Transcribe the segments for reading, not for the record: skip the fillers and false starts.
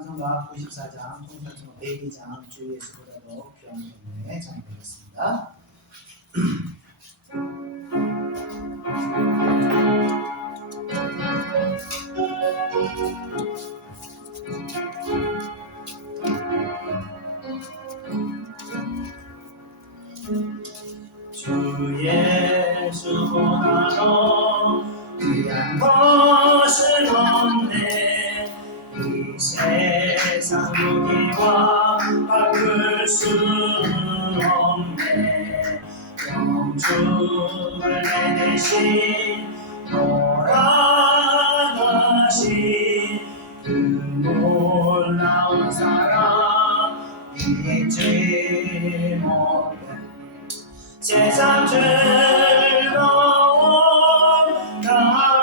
찬송가 94장, 통찰성가 102장 주 예수보다도 귀한 경우에 장되겠습니다. 주 예수보다도 귀한 것은 없네. 이 세상 무기와 바꿀 수 없네. 영주를 내 대신 돌아가신 그 놀라운 사랑 잊지 못해. 세상 즐거움 다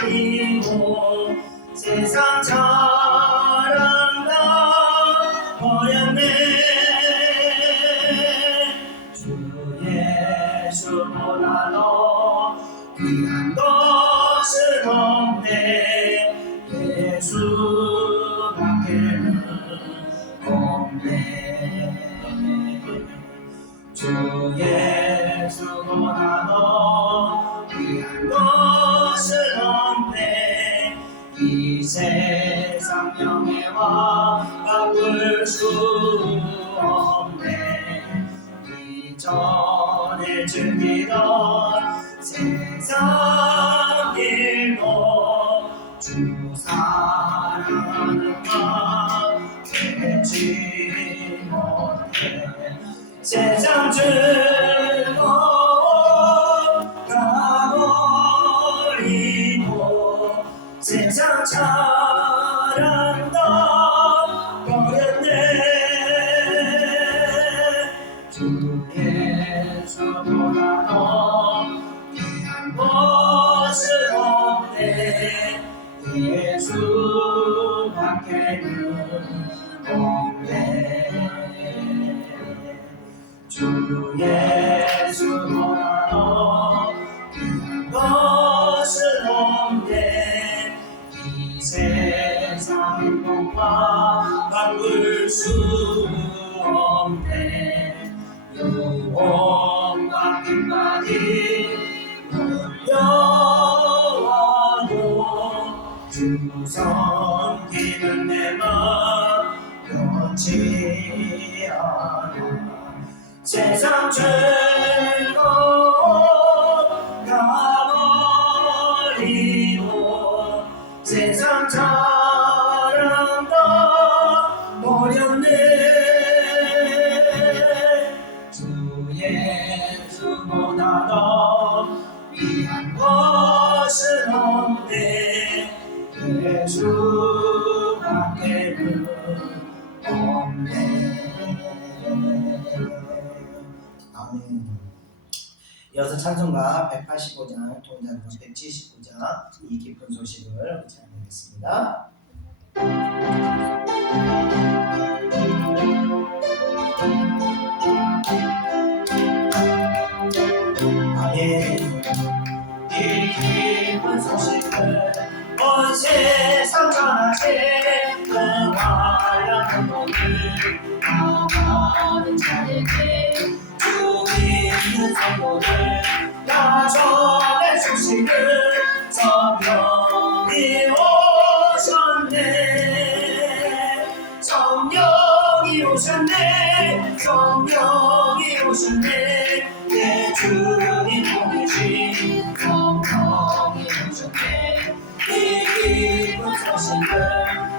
버리고 세상 자랑 다 버렸네. 주 예수보다도 귀한 것은 없네. 예수밖에는 없네. 주 예수보다도 귀한 것은 없네. 이 세상 명예와 바꿀 수 없네. 이전에 즐기던 세상 일도 주 사랑하는 마음 잊지 못해. 세상 즐거움 다 버리고 세상 자랑 다 버렸네. 주 예수보다도 귀한 것은 없네. 예수밖에는 없네. 주 예수보다도 귀한 것은 없네. 이 세상 행복과 바꿀 수 없네. 영혼과 빛까지 몰려와도 주 섬기는 내 마음 변치 않아. 세상 즐거움 다 버리고 세상 자랑 다 버렸네. 주 예수보다도 귀한 것은 없네. 예수밖에는 없네. 아멘. 이어서 찬송가 185장, 통장은 179장 이 깊은 소식을 찬양하겠습니다. 아멘. 이 깊은 소식을 온 세상 전하신 그 화려한 복을 나가는 자에게 주 믿는 성도들 나 전의 소식을 성령이 오셨네. 성령이 오셨네. 성령이 오셨네. 내 주님 보내신 성령이 오셨네. 이 기쁜 소식을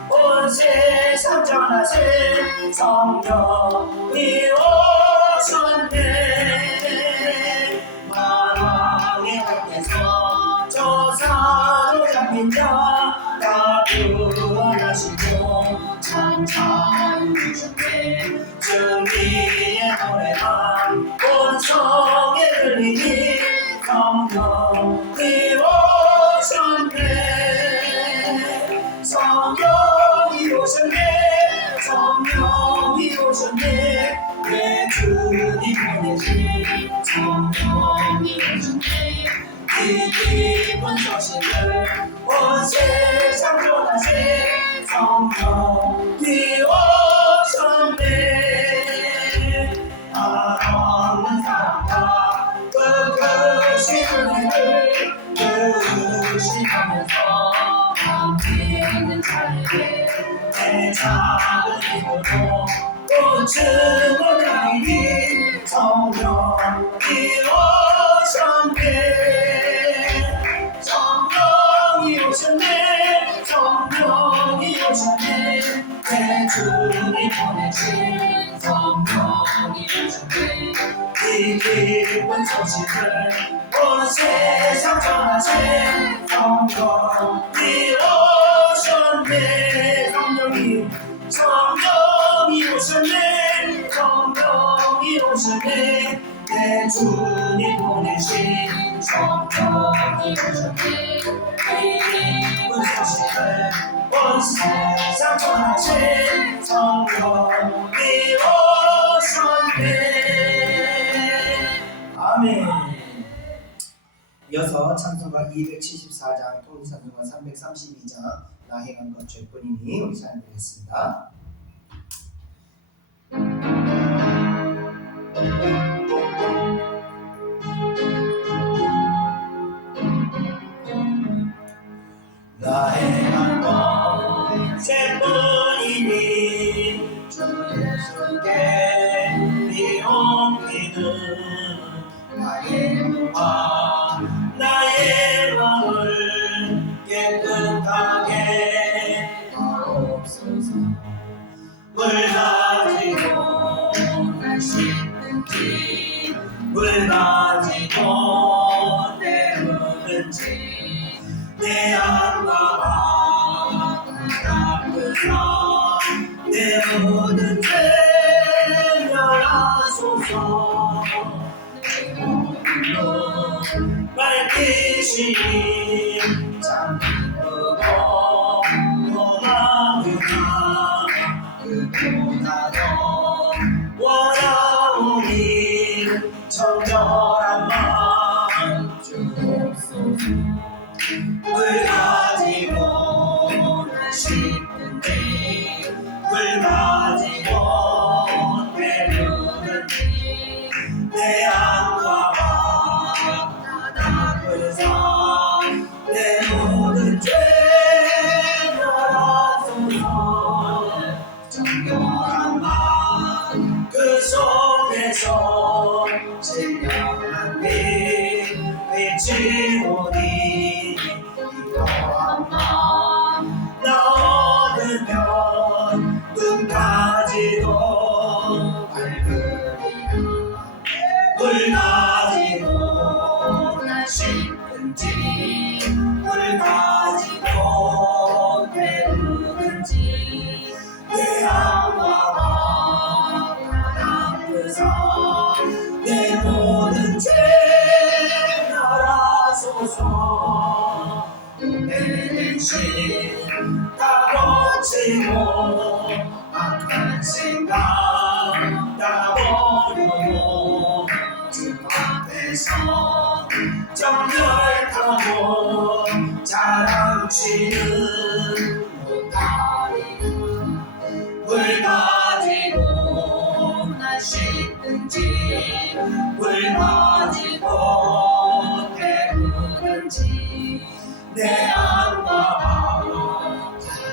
온 세상 전하신 성령이 오셨네. 만왕의 앞에서 저 사로잡힌 자 다 구원하시고 찬찬 주셨네. 승리의 노래가 온 성에 들리니 성령이 오셨네. 성령이 오셨네. 성령이 오셨네. 내 주님 보내신 성령이 오셨네. 이 깊은 소식을 온 세상 전하신 성령 내 작은 힘으로 꽃을 가리니 성령이 오셨네. 성령이 오셨네. 성령이 오셨네. 내 주님 보내신 성령이 오셨네. 이 기쁜 소식을 온 세상 전하신 성령이 오셨네. 성령이 오셨네. 성령이 오셨네. 내 주님 보내신 성령이 오셨네. 기쁜 소식을 온 세상 전하신 성령이 오셨네. 아멘. 이어서 찬송가 274장, 통일찬송가 332장 나 행한 것 죄뿐이니 우리 찬양드리겠습니다. 나 행한 것 죄뿐이니 주 예수께 비옵기는 나의 눈과 나의 마음을 깨끗하게 하옵소서. 물 가지고 날 씻는지 물 가지고 때우는지 내 안과 닦으사 내 모든 죄 멸하소서. 밝히시니 참 기쁘고 고마우나 그보다도 원하오니 정결한 마음 주옵소서. 물 가지고 날 씻는지 물 가지고 때우는지 내 안과 내 모든 죄 멸하소서. 정결한 마음 그 속에서 신령한 빛이 오니 이러한 마음 나 얻으면 눈까지도 밝으리라. 물 가지고 날 씻는지 물 가지고 때우는지 내 안과 닦으사 내 모든 죄 멸하소서. 내 인생 다 고치고 악한 생각 다 버리고 주 앞에서 정결하고 자랑치는 못하리라. 물 가지고 날 씻는지 물 가지고 때우는지 내 안과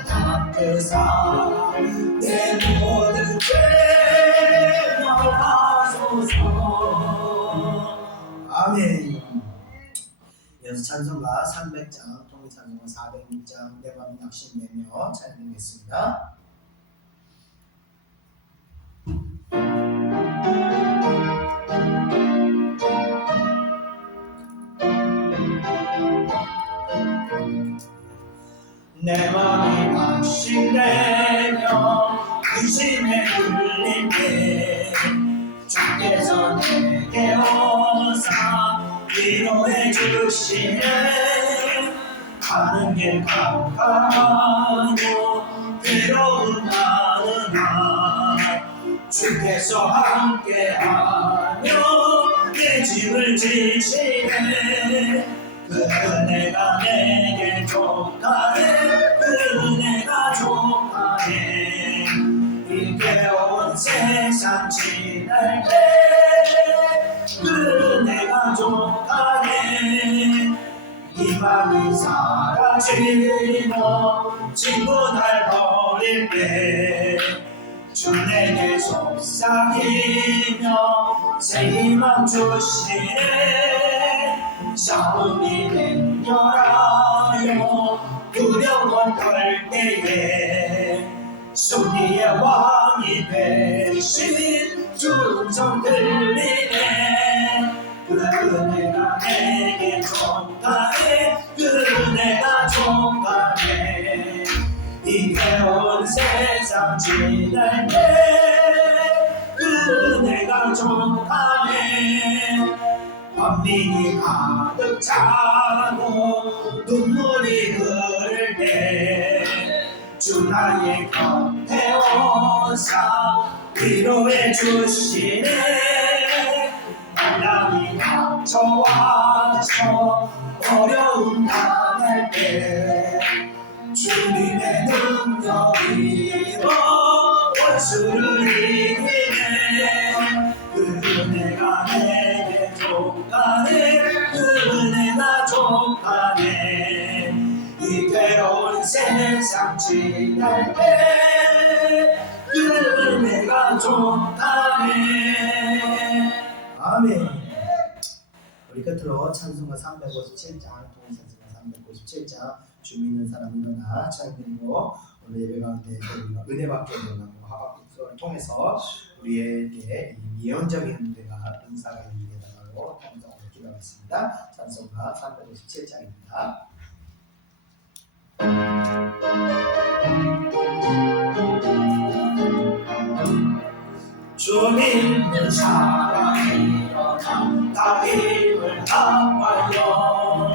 닦으사 내 모든 죄 멸하소서. 아멘. 이어서 찬송가 300장, 통일찬송가 406장 내 맘 낙심되며 찬양드리겠습니다. 내 맘이 낙심되며 의심에 눌릴 때 주께서 내게 오사 위로해 주시네. 가는 길 깜깜하고 괴로운 나느나 주께서 함께하며 내 집을 지시네. 그 은혜가 내게 족하네. 그 은혜가 족하네. 이 괴로운 세상 지날 때 그 은혜가 족하네. 희망이 사라지고 친구 날 버릴 때 주 내게 속삭이며 새 희망 주시네. 싸움이 맹렬하여 두려워 떨 때에 승리의 왕이 되신 주 음성 들리네. 그 은혜가 내게 종가네. 그 은혜가 종가네. 이 괴로운 세상 지날 때그 은혜가 종가네. 밤민이 가득 차고 눈물이 흐를 때 주 나의 곁에 오사 위로해 주시네. 만남이 닥쳐와서 어려움 당할 때 주님의 능력이로 원수를 이기네. 그 은혜가 내게 종가네. 그 은혜가 종가네. 이 괴로운 세상 지날 때그 은혜가 종가네. 아멘. 우리 끝으로 찬송가 357장, 통일찬송가 357장, 주 믿는 사람 일어나 찬양드리고 오늘 예배 가운데 우리가 은혜 받게 되고 하박국서를 통해서 우리에게 이 예언적인 은혜가 은사가 있게 되라고 통성으로 기도하겠습니다. 찬송가 357장입니다. 주 믿는 사람이 일어나 다 힘을 합하여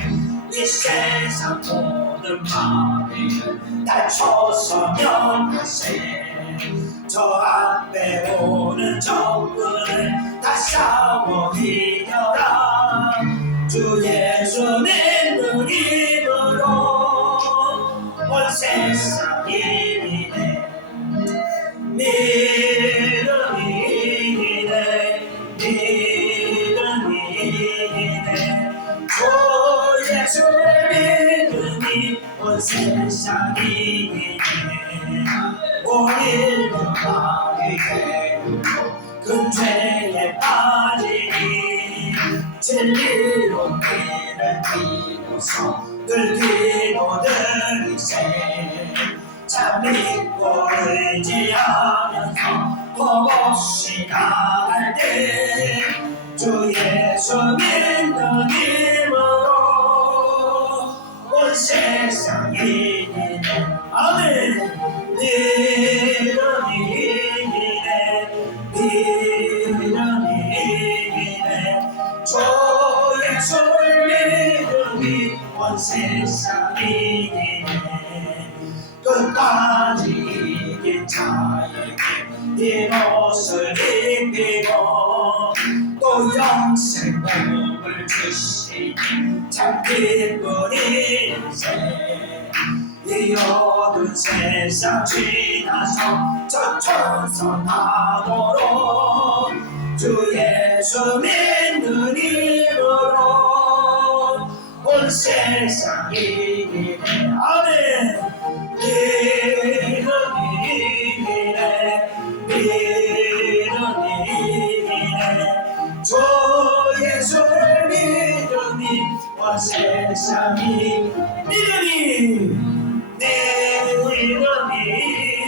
이 세상 모든 마비를 다 초소멸하세. 저 앞에 오는 적군을 다 싸워 이겨라. 주 예수 믿는 힘으로 온 세상 이기네. 세상이 오히려 마음이 괴롭고 근죄에 빠지니 진리로 길을 비고서 늘 기도드리세. 참 믿고 의지하면서 겁없이 나갈 때 주 예수 믿는 힘으로 온 세상이 이기네. 아멘. 믿음이 이기네. 믿음이 이기네. 주 예수를 믿음이 온 세상이 이기네. 끝까지 이긴 자에게 이 옷을 입히고 또 영생 복을 주시니 참 기쁜 인생. 이 어두운 세상 지나서 저 천선하도록 주 예수 믿는 힘으로 온 세상 이기네. 아멘. 믿음이 이기네. 믿음이 이기네. 주 예수를 믿으니 온 세상이 믿으니 내 믿음이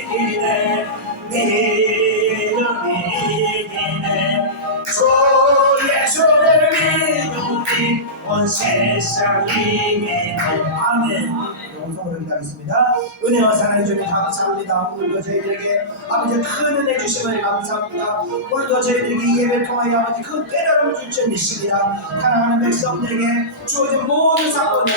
이기네. 믿음이 이기네. 주 예수를 믿으니 온 세상이 이기네. 아멘. 영성으로 기도하겠습니다. 은혜와 사랑해 주님 감사합니다. 오늘도 저희들에게 아버지 큰 은혜 주심을 감사합니다. 오늘도 저희들에게 예배를 통하여 아버지 큰 깨달음을 줄 줄 믿습니다. 사랑하는 백성들에게 주어진 모든 사건은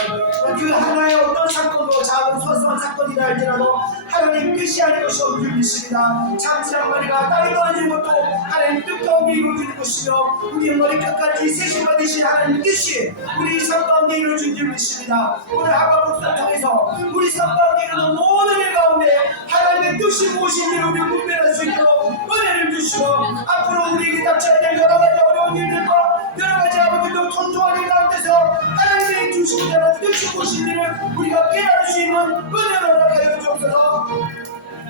그 하나의 어떤 사건도 작은 소소한 사건이라 할지라도 하나님 뜻이 아닌 것이 없는 줄 믿습니다. 잠시한 머리가 땅에 떨어지는 것도 하나님 뜻가운데 이루어지는 것이며 우리 머리 끝까지 세심받으신 하나님 뜻이 우리 삶 가운데 이루어진 줄 믿습니다. 오늘 하박국서를 통해서 우리 삶 가운데 이루어진 모든 일 가운데 하나님의 뜻이 무엇인지를 우리 분별할 수 있도록 은혜를 주시고 앞으로 우리에게 닥쳐야 될 여러 가지 어려운 일들과 여러 가지 아버지도 통조한 일 가운데서 하나님의 주신 여러 뜻이 무엇인지를 우리가 깨달을 수 있는 은혜를 허락하여 주옵소서.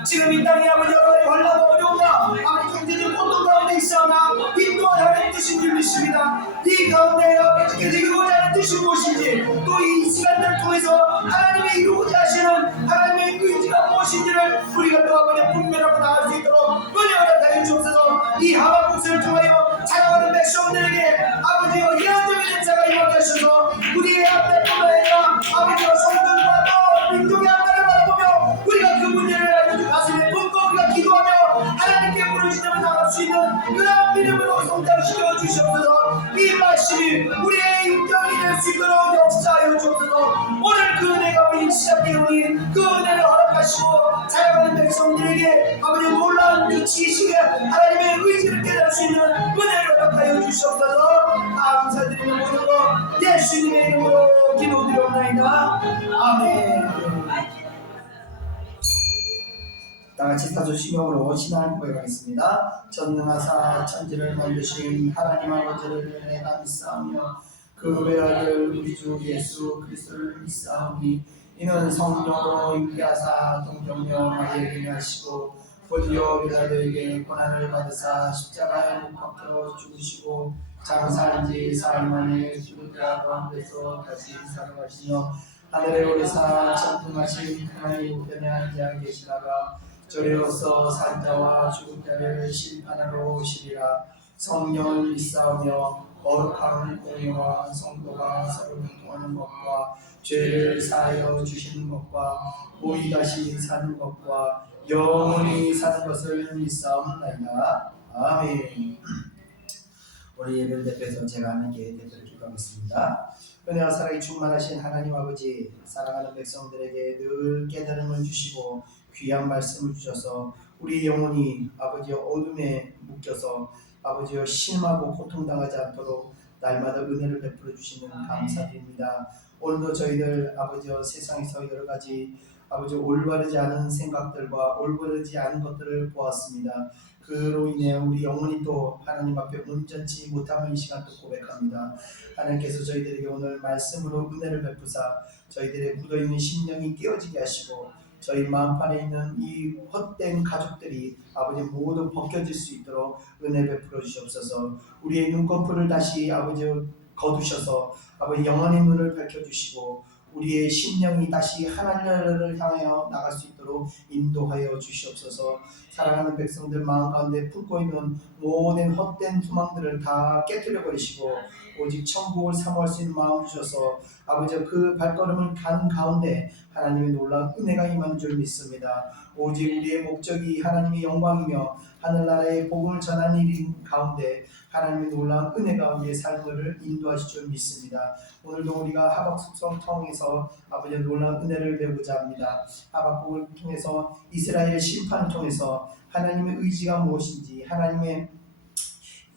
지금 이 땅에 아버지 환난 어려움과 아버지 경제적 고통 가운데 있사오나 인도하는 뜻인 줄 믿습니다. 이 가운데 아버지 이루고자 하는 뜻이 무엇인지 또 이 시간들을 통해서 하나님의 이루고자 하시는 하나님의 의지가 무엇인지를 우리가 또 아버지 분별하고 나갈 수 있도록 은혜를 다해 주옵소서. 이 하박국서를 통하여 자라가는 백성들에게 아버지여 예언적인 역사가 임하게 하셔서 우리의 앞에뿐만 아니라 아버지여 성도들과 또 민족의 앞날을 바라보며 우리가 그 문제를 알고 가슴에 품고 우리가 기도하며 하나님께 부르짖으며 나갈 수 있는 그런 믿음으로 성장시켜 주시옵소서. 이 말씀이 우리의 인격이 될 수 있도록 역사하여 주옵소서. 오늘 그 은혜가 우리 시작되오니 그 은혜를 허락하시고 자라가는 백성들에게 아버지 놀라운 그 지식에 하나님의 의지를 깨달을 수 있는 은혜를 허락하여 주시옵소서. 감사드리며 모든 것 예수님의 이름으로 기도드리옵나이다. 아멘. 다같이 사조 신명으로 신앙을 고백하겠습니다. 전능하사 천지를 만드신 하나님 아버지를 내가 믿사오며 그 외아들 우리 주 예수 그리스도를 믿사오니 이는 성령으로 임재하사 동정녀 마리아에게 하시고 본디오 빌라도에게 고난을 받으사 십자가에 못 박혀 죽으시고 장사한 지 사흘 만에 죽은 자 가운데서 다시 살아가시며 하늘에 오르사 천등하신 하나님 우편에 앉아 계시다가 저리로서 산자와 죽은 자를 심판하러 오시리라. 성령을 믿사오며 거룩한 공예와 성도가 서로 교통하는 것과 죄를 사하여 주시는 것과 오이 다시 사는 것과 영원히 사는 것을 믿사옵나이다. 아멘. 우리 예배를 대표해서 제가 하나님께 대표를 기도하겠습니다. 은혜와 사랑이 충만하신 하나님 아버지, 사랑하는 백성들에게 늘 깨달음을 주시고 귀한 말씀을 주셔서 우리 영혼이 아버지의 어둠에 묶여서 아버지여 실망하고 고통당하지 않도록 날마다 은혜를 베풀어 주시는 감사드립니다. 오늘도 저희들 아버지여 세상에서 여러 가지 아버지 올바르지 않은 생각들과 올바르지 않은 것들을 보았습니다. 그로 인해 우리 영혼이 또 하나님 앞에 온전치 못함을 이 시간 또 고백합니다. 하나님께서 저희들에게 오늘 말씀으로 은혜를 베푸사 저희들의 굳어있는 심령이 깨어지게 하시고 저희 마음판에 있는 이 헛된 가족들이 아버지 모두 벗겨질 수 있도록 은혜 베풀어 주시옵소서. 우리의 눈꺼풀을 다시 아버지 거두셔서 아버지 영원의 눈을 밝혀주시고 우리의 심령이 다시 하나님을 향하여 나갈 수 있도록 인도하여 주시옵소서. 사랑하는 백성들 마음 가운데 품고 있는 모든 헛된 소망들을 다 깨뜨려 버리시고 오직 천국을 사모할 수 있는 마음 주셔서 아버지 그 발걸음을 가는 가운데 하나님의 놀라운 은혜가 임하는 줄 믿습니다. 오직 우리의 목적이 하나님의 영광이며 하늘나라의 복음을 전하는 일인 가운데 하나님의 놀라운 은혜가 우리의 삶을 인도하실 줄 믿습니다. 오늘도 우리가 하박국서를 통해서 아버지의 놀라운 은혜를 배우고자 합니다. 하박국을 통해서 이스라엘의 심판을 통해서 하나님의 의지가 무엇인지 하나님의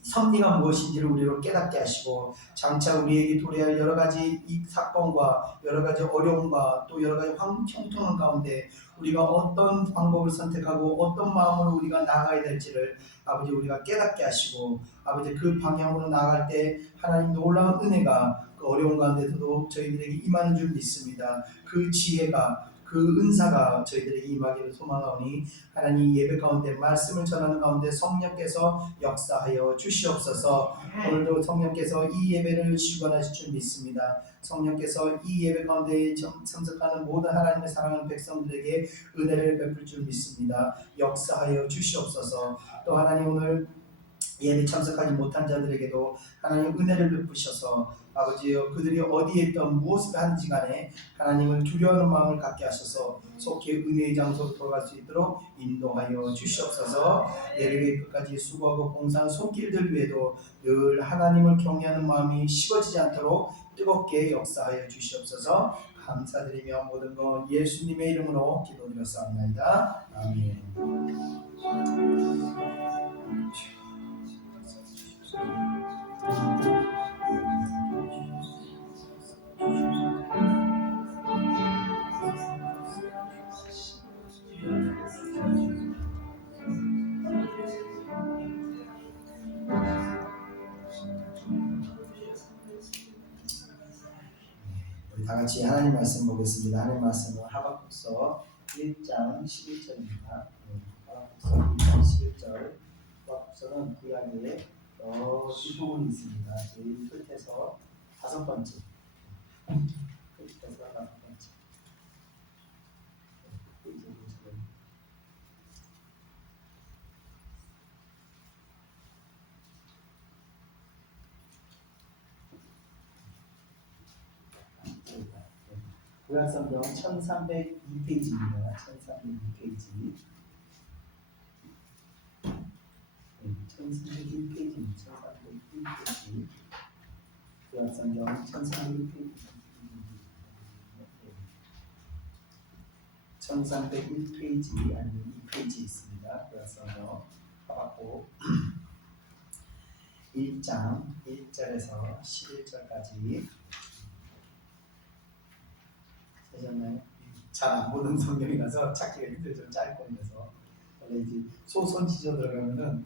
섭리가 무엇인지를 우리로 깨닫게 하시고 장차 우리에게 도래할 여러 가지 이 사건과 여러 가지 어려움과 또 여러 가지 형통한 가운데 우리가 어떤 방법을 선택하고 어떤 마음으로 우리가 나아가야 될지를 아버지 우리가 깨닫게 하시고 아버지 그 방향으로 나아갈 때 하나님 놀라운 은혜가 그 어려운 가운데서도 저희들에게 임하는 줄 믿습니다. 그 지혜가 그 은사가 저희들에게 임하기를 소망하오니 하나님 예배 가운데 말씀을 전하는 가운데 성령께서 역사하여 주시옵소서. 오늘도 성령께서 이 예배를 주관하실 줄 믿습니다. 성령께서 이 예배 가운데 참석하는 모든 하나님의 사랑하는 백성들에게 은혜를 베풀 줄 믿습니다. 역사하여 주시옵소서. 또 하나님 오늘 예배 참석하지 못한 자들에게도 하나님 은혜를 베푸셔서 아버지여 그들이 어디에 있던 무엇을 하는지 간에 하나님을 두려워하는 마음을 갖게 하셔서 속히 은혜의 장소로 돌아갈 수 있도록 인도하여 주시옵소서. 예배의 끝까지 수고하고 봉사한 손길들 위에도 늘 하나님을 경외하는 마음이 식어지지 않도록 뜨겁게 역사하여 주시옵소서. 감사드리며 모든 것 예수님의 이름으로 기도드렸사옵나이다. 아멘. 우리 다 같이 하나님 말씀 보겠습니다. 하나님 말씀은 하박국서 1장 11절입니다. 하박국서 1장 11절. 하박국서는 구약에 뒷부분이 있습니다. 제일 끝에서 다섯 번째. 끝에서 다섯 번째. 구약성경 1302페이지입니다. 1302페이지. 1301페이지. 1301페이지. 구약성경 1301페이지. 1301페이지 아니면 2페이지 있습니다. 구약성경 하박국 1장 1절에서 11절까지. 잘 안 보는 성경이라서 찾기가 힘들죠. 짧고 해서 원래 이제 소선 지져 들어가면은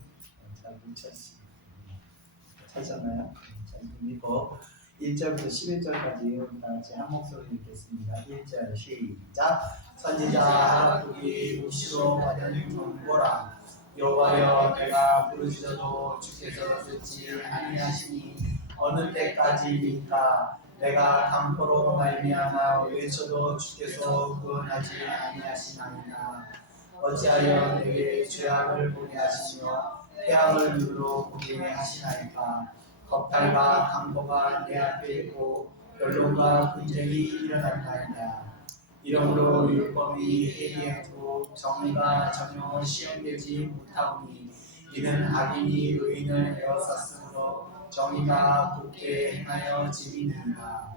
잘 못 찾습니다. 찾잖아요. 잘 읽고 1절부터 11절까지 다 같이 한 목소리 읽겠습니다. 1절 시작. 선지자 하박국이 묵시로 받은 정보라. 여호와여 내가 부르짖어도 주께서 듣지 아니하시니 어느 때까지입니까? 내가 강포로 말미암아 외쳐도 주께서 구원하지 아니하시나이다. 어찌하여 내게 죄악을 보게 하시며 태양을 눈으로 보게 하시나이까? 겁탈과 강포가 내 앞에 있고 변론과 분쟁이 일어난다이다. 이러므로 율법이 해이하고 정의가 전혀 시행되지 못하오니 이는 악인이 의인을 에워쌌으므로 정의가 굳게 행하여 지니이다.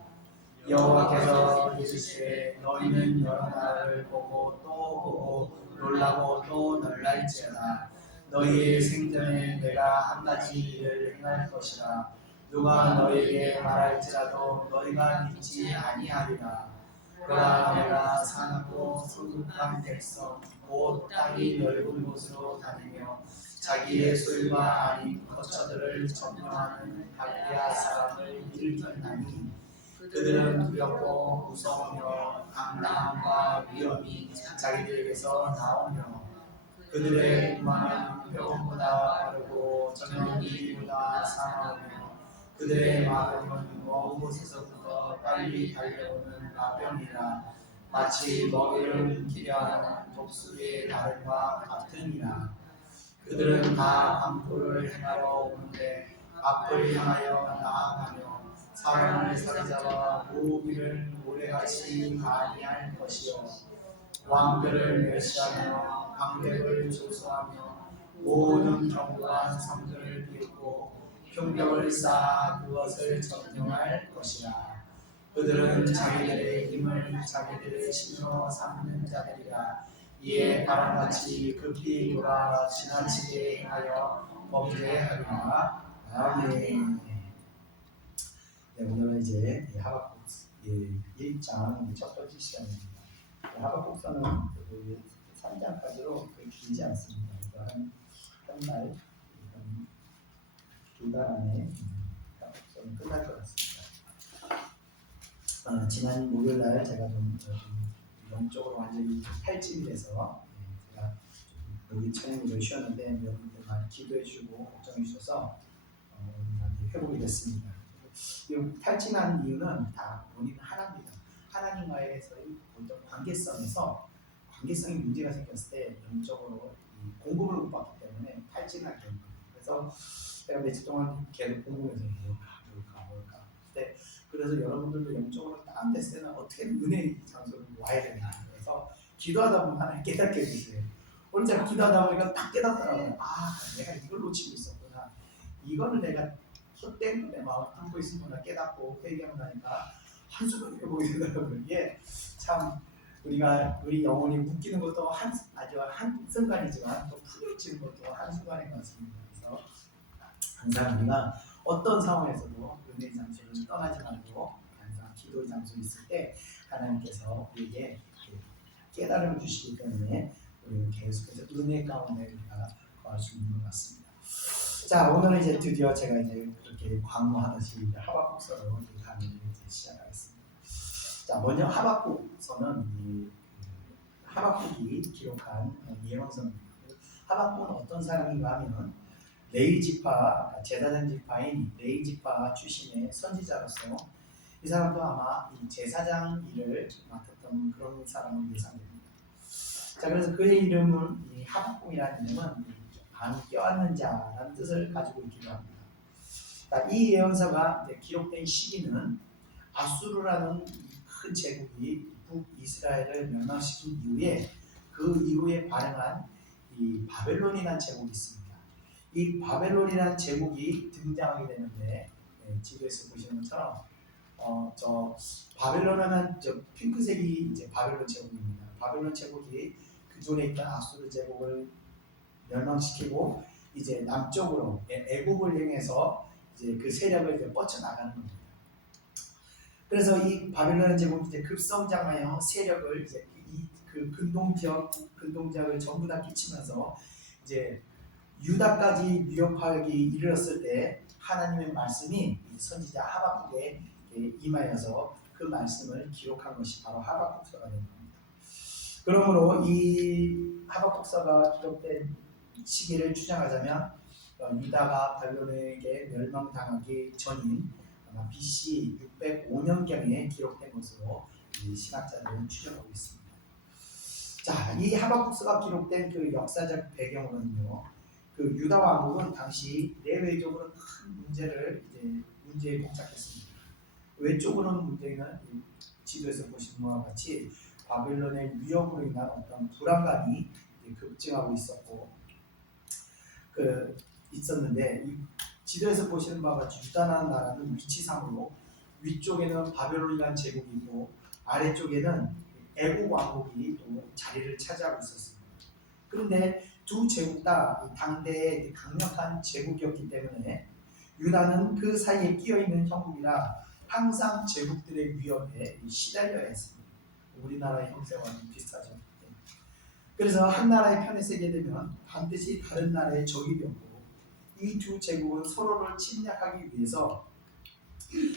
여호와께서 이르시되 너희는 여러 나라를 보고 또 보고 놀라고 또 놀랄지어다. 너희의 생전에 내가 한 가지 일을 행할 것이라. 누가 너희에게 말할지라도 너희가 믿지 아니하리라. 그러나 내가 사납고 소득한 백성 곧 땅이 넓은 곳으로 다니며 자기의 소유가 아닌 거처들을 점령하는 갈대아 사람을 일으켰나니 그들은 두렵고 무서우며 강당과 위험이 자기들에게서 나오며 그들의 음악은 표범보다 빠르고 저녁이보다 사나우며 그들의 마음은 먼 곳에서부터 빨리 달려오는 나병이라 마치 먹이를 기려하는 독수리의 나름과 같으니라. 그들은 다 강포를 행하러 오는데 앞을 향하여 나아가며 사람을 사로잡아 모으기를 모래같이 많이 할 것이요 왕들을 멸시하며 강대를 조소하며 모든 견고한 성들을 비웃고 평벽을 쌓아 그것을 점령할 것이라. 그들은 자기들의 힘을 자기들의 신으로 삼는 자들이라. 이에 바람같이 급히 돌아 지나치게 행하여 범죄하리라. 아멘. 네, 오늘은 이제 하박국 1장 첫 번째 시간입니다. 하박국서는 3장까지로 길지 않습니다. 한 달, 두 달 안에 하박국서는 끝날 것 같습니다. 지난 목요일날 제가 좀 영적으로 완전히 탈진이 돼서 제가 여기 촬영을 쉬었는데 여러분들 많이 기도해주고 걱정해주셔서 많이 회복이 됐습니다. 탈진한 이유는 다 원인은 하나입니다. 하나님과의서의 어떤 관계성이 문제가 생겼을 때 영적으로 공급을 못 받기 때문에 탈진하게 됩니다. 그래서 제가 며칠 동안 계속 궁금해서 뭘까. 그래서 여러분들도 영적으로 다운됐을 때는 어떻게 은혜의 장소로 와야 되나. 그래서 기도하다 보면 하나님 깨닫게 해주세요. 오늘 제가 기도하다 보니까 딱 깨닫더라고요. 내가 이걸 놓치고 있었구나. 이거를 내가 헛된 내 마음을 담고 있으면 깨닫고 회개하고 나니까 한순간에 회복이 되더라고요. 이게 참 우리 영혼이 묶이는 것도 아주 한순간이지만 또 풀어지는 것도 한순간인 것 같습니다. 그래서 항상 우리가 어떤 상황에서도 은혜의 장소를 떠나지 말고 항상 기도의 장소에 있을 때 하나님께서 우리에게 깨달음을 주시기 때문에 우리는 계속해서 은혜 가운데 우리가 거할 수 있는 것 같습니다. 자, 오늘은 이제 드디어 제가 이제 그렇게 광고하듯이 하박국서로 강의를 이제 시작하겠습니다. 자, 먼저 하박국서는 하박국이 기록한 예언서입니다. 하박국은 어떤 사람인가 하면 레위 지파, 제사장 지파인 레위 지파 출신의 선지자로서 이 사람도 아마 이 제사장 일을 맡았던 그런 사람으로 예상됩니다. 자, 그래서 그의 이름은 이 하박국이라는 이름은 안 껴안는 자라는 뜻을 가지고 있기도 합니다. 자, 이 예언서가 기록된 시기는 아수르라는 큰 제국이 북이스라엘을 멸망시킨 이후에 그 이후에 발행한 이 바벨론이라는 제국이 있습니다. 이 바벨론이라는 제국이 등장하게 되는데 지도에서 보시는 것처럼 저 바벨론은 저 핑크색이 이제 바벨론 제국입니다. 바벨론 제국이 그전에 있던 아수르 제국을 멸망시키고 이제 남쪽으로 애국을 향해서 이제 그 세력을 이제 뻗쳐나가는 겁니다. 그래서 이 바벨론 제국이 이제 급성장하여 세력을 이제 그 근동지역을 전부 다 끼치면서 이제 유다까지 위협하기 이르렀을 때 하나님의 말씀이 선지자 하박국에 임하여서 그 말씀을 기록한 것이 바로 하박국서가 된 겁니다. 그러므로 이 하박국서가 기록된 시기를 추정하자면 유다가 바벨론에게 멸망당하기 전인 아마 BC 605년경에 기록된 것으로 이 신학자들은 추정하고 있습니다. 자, 이 하박국서가 기록된 그 역사적 배경으로는요, 그 유다 왕국은 당시 내외적으로 큰 문제에 봉착했습니다. 외적으로는 문제는 지도에서 보시는 것과 같이 바벨론의 위협으로 인한 어떤 불안감이 급증하고 있었는데 이 지도에서 보시는 바와 같이 유다라는 나라는 위치상으로 위쪽에는 바벨론이라는 제국이 있고 아래쪽에는 애국 왕국이 또 자리를 차지하고 있었습니다. 그런데 두 제국 다 당대의 강력한 제국이었기 때문에 유다는 그 사이에 끼어있는 형국이라 항상 제국들의 위협에 시달려야 했습니다. 우리나라의 형세와 비슷하죠. 그래서 한 나라의 편에 서게 되면 반드시 다른 나라의 적이 되었고 이 두 제국은 서로를 침략하기 위해서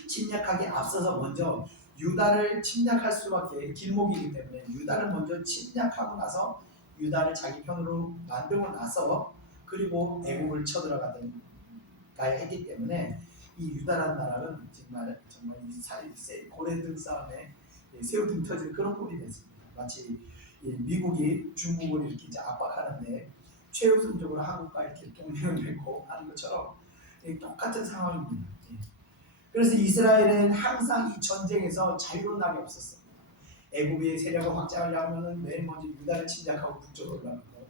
침략하기 앞서서 먼저 유다를 침략할 수밖에 길목이기 때문에 유다를 먼저 침략하고 나서 유다를 자기 편으로 만들고 나서 그리고 애국을 쳐들어가야 했기 때문에 이 유다라는 나라는 정말 이 고래등 싸움에 새우 등 터지는 그런 꼴이 됐습니다. 마치 미국이 중국을 이렇게 이제 압박하는데 최우선적으로 한국과 이렇게 동맹을 맺고 하는 것처럼 똑같은 상황입니다. 그래서 이스라엘은 항상 이 전쟁에서 자유로운 날이 없었습니다. 애굽의 세력을 확장하려면 맨 먼저 유다를 침략하고 북쪽으로 올라가고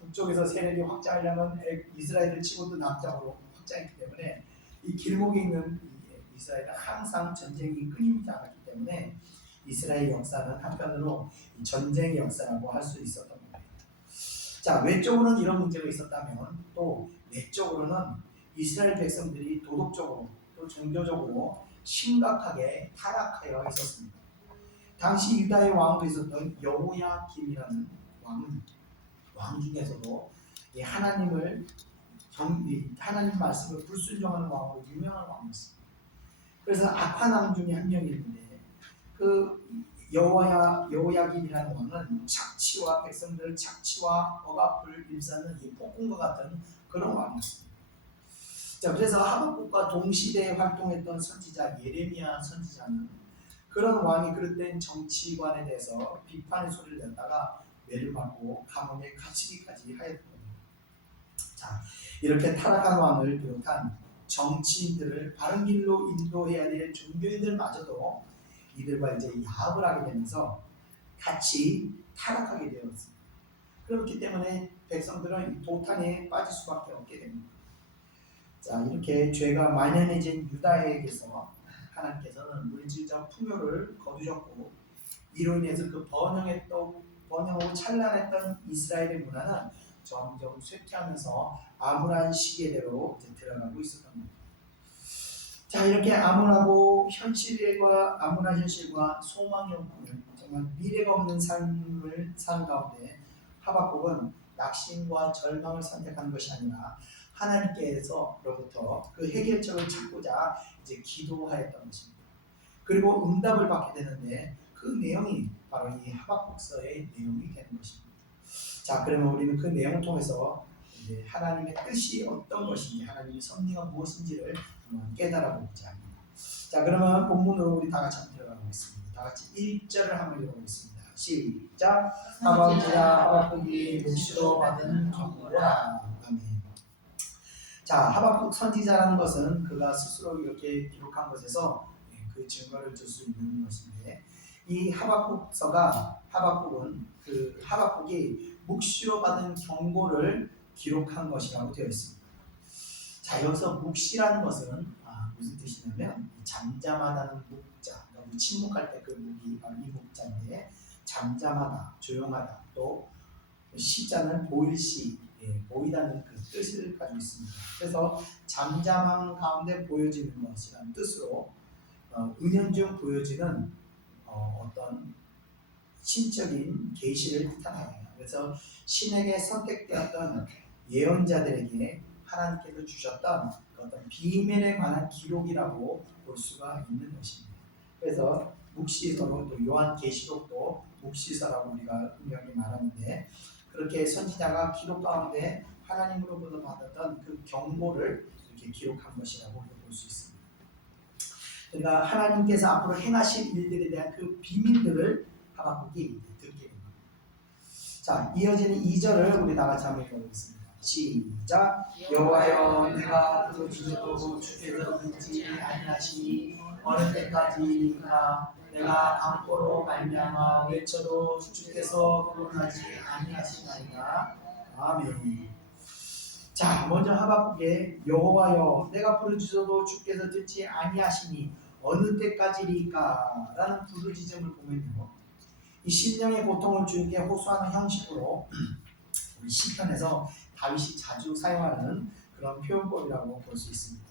북쪽에서 세력이 확장하려면 이스라엘을 치고도 남쪽으로 확장했기 때문에 이 길목에 있는 이스라엘은 항상 전쟁이 끊이지 않았기 때문에 이스라엘 역사는 한편으로 전쟁의 역사라고 할 수 있었던 겁니다. 자, 외적으로는 이런 문제가 있었다면 또 내적으로는 이스라엘 백성들이 도덕적으로 또 종교적으로 심각하게 타락하여 있었습니다. 당시 유다의 왕으로 있었던 여호야김이라는 왕 중에서도 하나님 말씀을 불순종하는 왕으로 유명한 왕이었습니다. 그래서 악한 왕 중에 한 명이었는데 그 여호야김이라는 왕은 착취와 백성들을 착취와 억압을 일삼는 폭군과 같은 그런 왕이었습니다. 자, 그래서 하박국과 동시대에 활동했던 선지자 예레미야 선지자는 그런 왕이 그릇된 정치관에 대해서 비판의 소리를 냈다가 매를 맞고 감옥에 갇히기까지 하였던 겁니다. 자, 이렇게 타락한 왕을 비롯한 정치인들을 바른 길로 인도해야 될 종교인들마저도 이들과 이제 야합을 하게 되면서 같이 타락하게 되었습니다. 그렇기 때문에 백성들은 도탄에 빠질 수밖에 없게 됩니다. 자, 이렇게 죄가 만연해진 유다에게서 하나님께서는 물질적 풍요를 거두셨고 이로 인해서 그 번영하고 찬란했던 이스라엘의 문화는 점점 쇠퇴하면서 암울한 시계대로 들어가고 있었던 겁니다. 자, 이렇게 암울한 현실과 소망이 없는 정말 미래가 없는 삶을 사는 가운데 하박국은 낙심과 절망을 선택한 것이 아니라 하나님께서로부터 그 해결책을 찾고자 이제 기도하였던 것입니다. 그리고 응답을 받게 되는데 그 내용이 바로 이 하박국서의 내용이 되는 것입니다. 자, 그러면 우리는 그 내용을 통해서 이제 하나님의 뜻이 어떤 것인지, 하나님의 섭리가 무엇인지를 한번 깨달아 보고자 합니다. 자, 그러면 본문으로 우리 다 같이 한번 들어가 보겠습니다. 다 같이 1절을 한번 읽어보겠습니다. 시작. 하박국이라 하박국이 묵시로 받은 경고라. 아멘. 자, 하박국 선지자라는 것은 그가 스스로 이렇게 기록한 것에서 그 증거를 줄 수 있는 것인데, 이 하박국은 그 하박국이 묵시로 받은 경고를 기록한 것이라고 되어 있습니다. 자, 여기서 묵시라는 것은 무슨 뜻이냐면 잠잠하다는 묵자, 그러니까 침묵할 때 그 묵이 바로 이 묵자인데, 잠잠하다, 조용하다, 또 시자는 보일시, 보이다는 그 뜻을 가지고 있습니다. 그래서 잠잠한 가운데 보여지는 것이라는 뜻으로 은연중 보여지는 어떤 신적인 계시를 뜻하네요. 그래서 신에게 선택되었던 예언자들에게 하나님께서 주셨던 어떤 비밀에 관한 기록이라고 볼 수가 있는 것입니다. 그래서 묵시서로, 또 요한계시록도 묵시서라고 우리가 분명히 말하는데, 그렇게 선지자가 기록 가운데 하나님으로부터 받았던 그 경고를 이렇게 기록한 것이라고 볼 수 있습니다. 그러니까 하나님께서 앞으로 행하실 일들에 대한 그 비밀들을 하박국이 듣게 됩니다. 자, 이어지는 2절을 우리 다 같이 한번 읽어보겠습니다. 시작. 여호와여, 내가 부르짖어도 주께서 듣지 아니하시니 어느 때까지나 내가 강포로 말미암아 외쳐도 주께서 구원하지 아니하시나이다. 아멘. 자, 먼저 하박국에 여호와여, 내가 부르짖어도 주께서 듣지 아니하시니 어느 때까지리까? 라는 부르짖음을 보면요, 이 심령의 고통을 주에게 호소하는 형식으로 우리 시편에서 다윗이 자주 사용하는 그런 표현법이라고 볼 수 있습니다.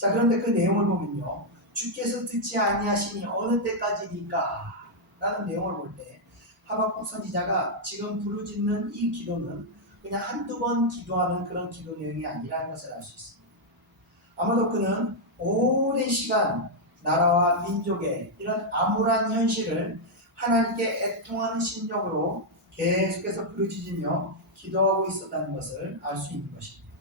자, 그런데 그 내용을 보면요, 주께서 듣지 아니하시니 어느 때까지니까? 라는 내용을 볼 때 하박국 선지자가 지금 부르짖는 이 기도는 그냥 한두 번 기도하는 그런 기도 내용이 아니라는 것을 알 수 있습니다. 아마도 그는 오랜 시간 나라와 민족의 이런 암울한 현실을 하나님께 애통하는 심정으로 계속해서 부르짖으며 기도하고 있었다는 것을 알 수 있는 것입니다.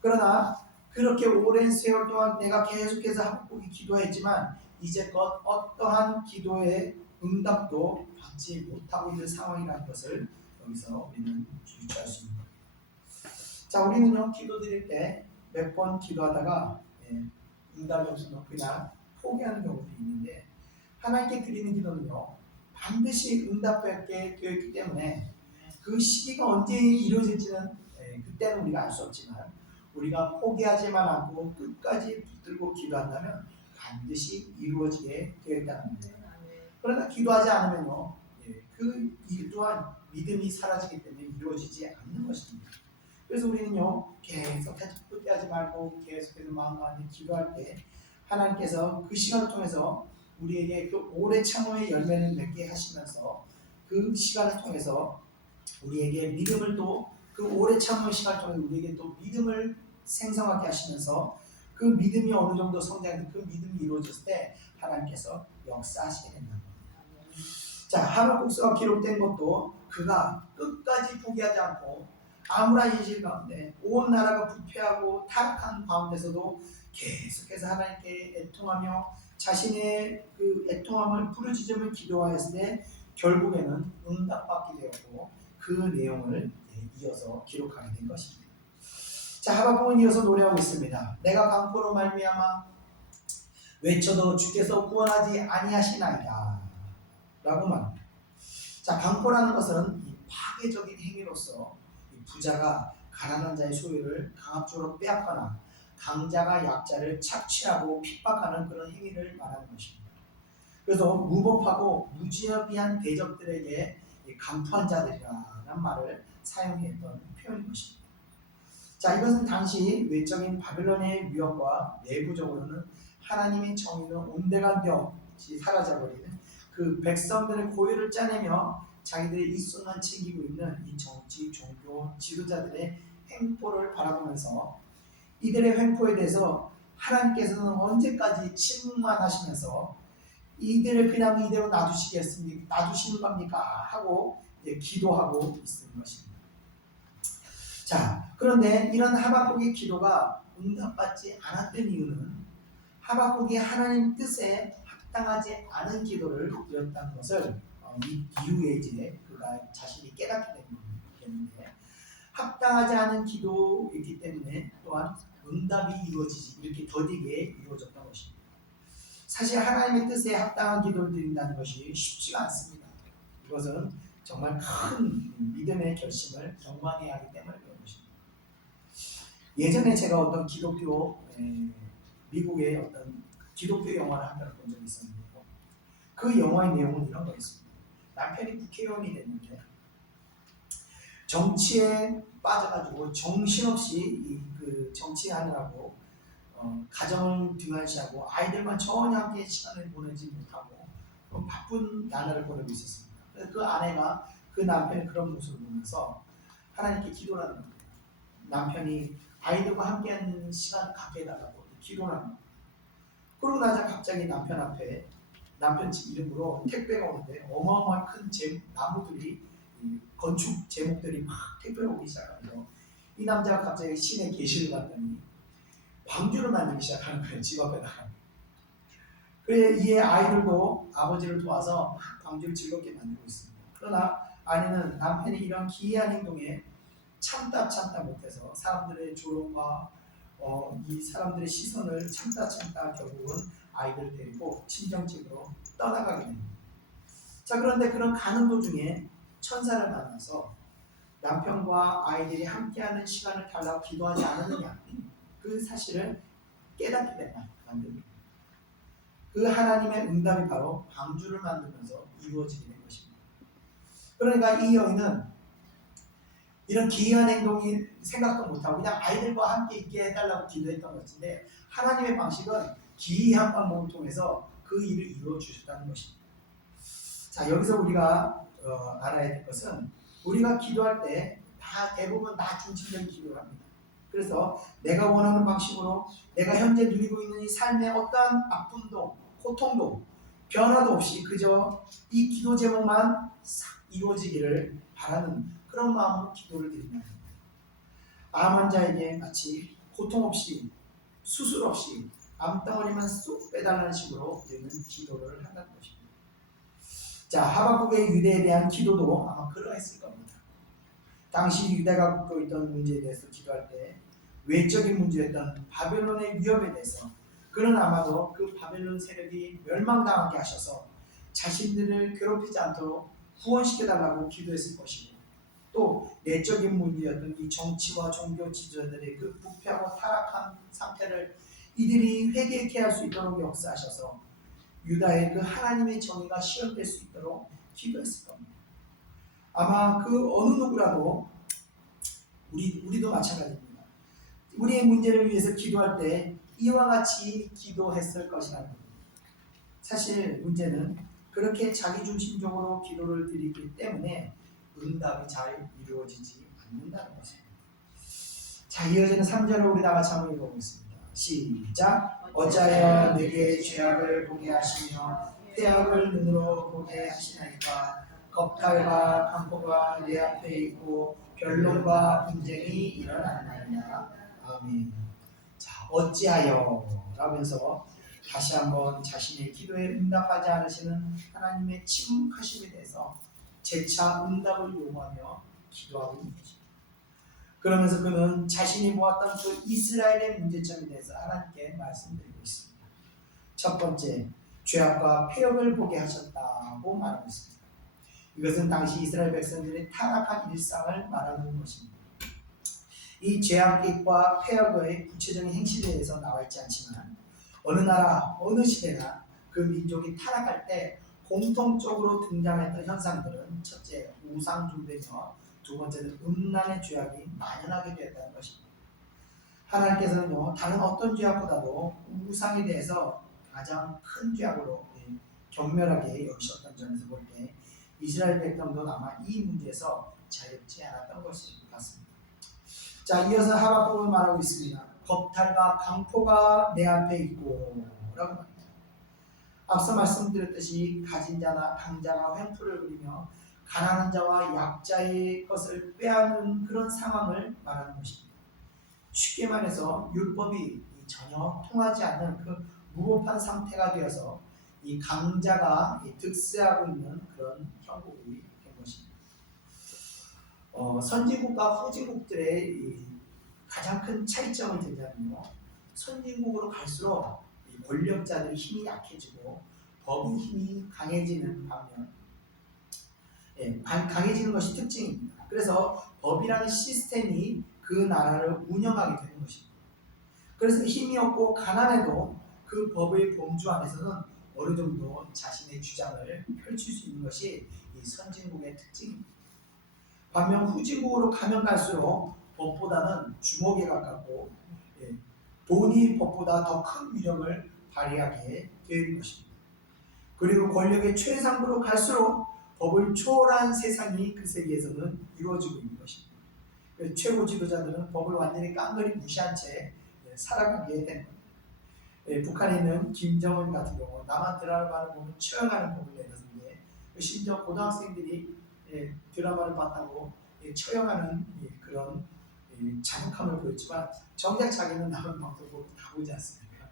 그러나 그렇게 오랜 세월 동안 내가 계속해서 하박국이 기도했지만 이제껏 어떠한 기도의 응답도 받지 못하고 있는 상황이라는 것을 여기서 우리는 유추할 수 있는 겁니다. 자, 우리는요, 기도 드릴 때 몇 번 기도하다가 응답이 없으면 그냥 포기하는 경우도 있는데, 하나님께 드리는 기도는요, 반드시 응답받게 되어 있기 때문에 그 시기가 언제 이루어질지는 그때는 우리가 알 수 없지만, 우리가 포기하지만 않고 끝까지 붙들고 기도한다면 반드시 이루어지게 되어 있다는 거예요. 그러나 기도하지 않으면요, 그 일 또한 믿음이 사라지기 때문에 이루어지지 않는 것입니다. 그래서 우리는요, 계속해서 포기하지 말고 계속해서 마음 안에 기도할 때 하나님께서 그 시간을 통해서 우리에게 그 오래 참음의 열매를 맺게 하시면서 그 시간을 통해서 우리에게 믿음을, 또 그 오래 참음의 시간을 통해 우리에게 또 믿음을 생성하게 하시면서 그 믿음이 어느 정도 성장해서 그 믿음이 이루어졌을 때 하나님께서 역사하시게 된다는 겁니다. 자, 하박국서가 기록된 것도 그가 끝까지 포기하지 않고 암울한 현실 가운데 온 나라가 부패하고 타락한 가운데서도 계속해서 하나님께 애통하며 자신의 그 애통함을 부르짖으며 기도하였을 때 결국에는 응답받게 되었고 그 내용을 이어서 기록하게 된 것입니다. 자, 하박국은 이어서 노래하고 있습니다. 내가 강포로 말미암아 외쳐도 주께서 구원하지 아니하시나이다 라고 말합니다. 자, 강포라는 것은 이 파괴적인 행위로서 이 부자가 가난한 자의 소유를 강압적으로 빼앗거나 강자가 약자를 착취하고 핍박하는 그런 행위를 말하는 것입니다. 그래서 무법하고 무지합의한 대적들에게 강포한 자들이라는 말을 사용했던 표현인 것입니다. 자, 이것은 당시 외적인 바벨론의 위협과 내부적으로는 하나님의 정의는 온데간데없이 사라져버리는 그 백성들의 고유를 짜내며 자기들의 입속만 챙기고 있는 이 정치, 종교, 지도자들의 횡포를 바라보면서 이들의 횡포에 대해서 하나님께서는 언제까지 침묵만 하시면서 이들을 그냥 이대로 놔두시는 겁니까? 하고 이제 기도하고 있는 것입니다. 자, 그런데 이런 하박국의 기도가 응답받지 않았던 이유는 하박국이 하나님 뜻에 합당하지 않은 기도를 드렸다는 것을 이 이후에 이제 그가 자신이 깨닫게 되는데, 합당하지 않은 기도이기 때문에 또한 응답이 이루어지지 이렇게 더디게 이루어졌던 것입니다. 사실 하나님의 뜻에 합당한 기도를 드린다는 것이 쉽지가 않습니다. 이것은 정말 큰 믿음의 결심을 경험해야 하기 때문에 그런 것입니다. 예전에 제가 어떤 기독교 미국의 어떤 기독교 영화를 한 편을 본 적이 있었는데, 그 영화의 내용은 이런 거였습니다. 남편이 국회의원이 됐는데 정치에 빠져가지고 정신없이 그 정치하느라고 가정을 등한시하고 아이들만 전혀 함께 시간을 보내지 못하고 바쁜 나날을 보내고 있었습니다. 그래서 그 아내가 그 남편의 그런 모습을 보면서 하나님께 기도를 하는 거예요. 남편이 아이들과 함께하는 시간을 갖게 해달라고 기도를 하는 거예요. 그러고 나자 갑자기 남편 집 이름으로 택배가 오는데 어마어마한 큰 나무들이, 건축 제목들이 막 택배로 오기 시작하면서 이 남자가 갑자기 신의 계시를 받더니 방주를 만들기 시작하는 거예요. 집 앞에다가. 그래 이에 아이들도 아버지를 도와서 막 방주를 즐겁게 만들고 있습니다. 그러나 아내는 남편이 이런 기이한 행동에 참다 못해서 사람들의 조롱과 이 사람들의 시선을 참다 결국은 아이들을 데리고 친정집으로 떠나가게 됩니다. 자, 그런데 그런 가는 도중에 천사를 만나서 남편과 아이들이 함께하는 시간을 달라고 기도하지 않았느냐, 그 사실을 깨닫게 만듭니다. 그 하나님의 응답이 바로 방주를 만들면서 이루어지게 된 것입니다. 그러니까 이 여인은 이런 기이한 행동이 생각도 못하고 그냥 아이들과 함께 있게 해달라고 기도했던 것인데, 하나님의 방식은 기이한 방법을 통해서 그 일을 이루어 주셨다는 것입니다. 자, 여기서 우리가 알아야 될 것은, 우리가 기도할 때 다 대부분 나 중심적인 기도를 합니다. 그래서 내가 원하는 방식으로 내가 현재 누리고 있는 이 삶의 어떠한 아픔도 고통도 변화도 없이 그저 이 기도 제목만 싹 이루어지기를 바라는 그런 마음으로 기도를 드린다. 암 환자에게 마치 고통 없이 수술 없이 암덩어리만 쏙 빼달라는 식으로 드리는 기도를 한다는 것입니다. 자, 하박국의 유대에 대한 기도도 아마 그러했을 겁니다. 당시 유대가 겪고 있던 문제에 대해서 기도할 때 외적인 문제였던 바벨론의 위협에 대해서 그는 아마도 그 바벨론 세력이 멸망당하게 하셔서 자신들을 괴롭히지 않도록 구원시켜달라고 기도했을 것이고, 또 내적인 문제였던 이 정치와 종교 지도자들의 그 부패하고 타락한 상태를 이들이 회개케 할 수 있도록 역사하셔서 유다의 그 하나님의 정의가 실현될 수 있도록 기도했을 겁니다. 아마 그 어느 누구라도 우리도 마찬가지입니다. 우리의 문제를 위해서 기도할 때 이와 같이 기도했을 것이라는 겁니다. 사실 문제는 그렇게 자기중심적으로 기도를 드리기 때문에 응답이 잘 이루어지지 않는다는 것입니다. 자, 이어지는 3절을 우리 다 같이 한번 읽어보겠습니다. 시작. 어찌하여 내게 죄악을 보게 하시며 폐악을 눈으로 보게 하시나이까. 겁탈과 강포가 내 앞에 있고 변론과 분쟁이 일어나나이다. 아멘. 자, 어찌하여 라면서 다시 한번 자신의 기도에 응답하지 않으시는 하나님의 침묵하심에 대해서 재차 응답을 요구하며 기도하고 있는 것입니다. 그러면서 그는 자신이 보았던 그 이스라엘의 문제점에 대해서 하나님께 말씀드리고 있습니다. 첫 번째, 죄악과 폐역을 보게 하셨다고 말하고 있습니다. 이것은 당시 이스라엘 백성들의 타락한 일상을 말하는 것입니다. 이 죄악과 폐역의 구체적인 행실에 대해서 나와 있지 않지만, 어느 나라, 어느 시대나 그 민족이 타락할 때 공통적으로 등장했던 현상들은 첫째, 우상 숭배며 두 번째는 음란의 죄악이 만연하게 되었다는 것입니다. 하나님께서는요, 다른 어떤 죄악보다도 우상에 대해서 가장 큰 죄악으로 경멸하게 여기셨던 점에서 볼 때 이스라엘 백성도 아마 이 문제에서 자유롭지 않았던 것이 같습니다. 자, 이어서 하박국을 말하고 있습니다. 겁탈과 강포가 내 앞에 있고 라고 말합니다. 앞서 말씀드렸듯이 가진 자나 강자가 횡포를 부리며 가난한 자와 약자의 것을 빼앗는 그런 상황을 말하는 것입니다. 쉽게 말해서 율법이 전혀 통하지 않는 그 무법한 상태가 되어서 이 강자가 득세하고 있는 그런 형국이 된 것입니다. 선진국과 후진국들의 이 가장 큰 차이점을 들자면요, 선진국으로 갈수록 이 권력자들의 힘이 약해지고 법의 힘이 강해지는 반면, 강해지는 것이 특징입니다. 그래서 법이라는 시스템이 그 나라를 운영하게 되는 것입니다. 그래서 힘이 없고 가난해도 그 법의 범주 안에서는 어느 정도 자신의 주장을 펼칠 수 있는 것이 이 선진국의 특징입니다. 반면 후진국으로 가면 갈수록 법보다는 주먹에 가깝고 돈이 법보다 더 큰 위력을 발휘하게 되는 것입니다. 그리고 권력의 최상부로 갈수록 법을 초월한 세상이 그 세계에서는 이루어지고 있는 것입니다. 최고 지도자들은 법을 완전히 깡그리 무시한 채 살아가게 되는 겁니다. 북한에 있는 김정은 같은 경우 남한 드라마를 보면 처형하는 법을 내놨는데 심지어 고등학생들이 드라마를 봤다고 처형하는 그런 잔혹함을 보였지만 정작 자기는 남한 방송국을 다 보지 않습니까?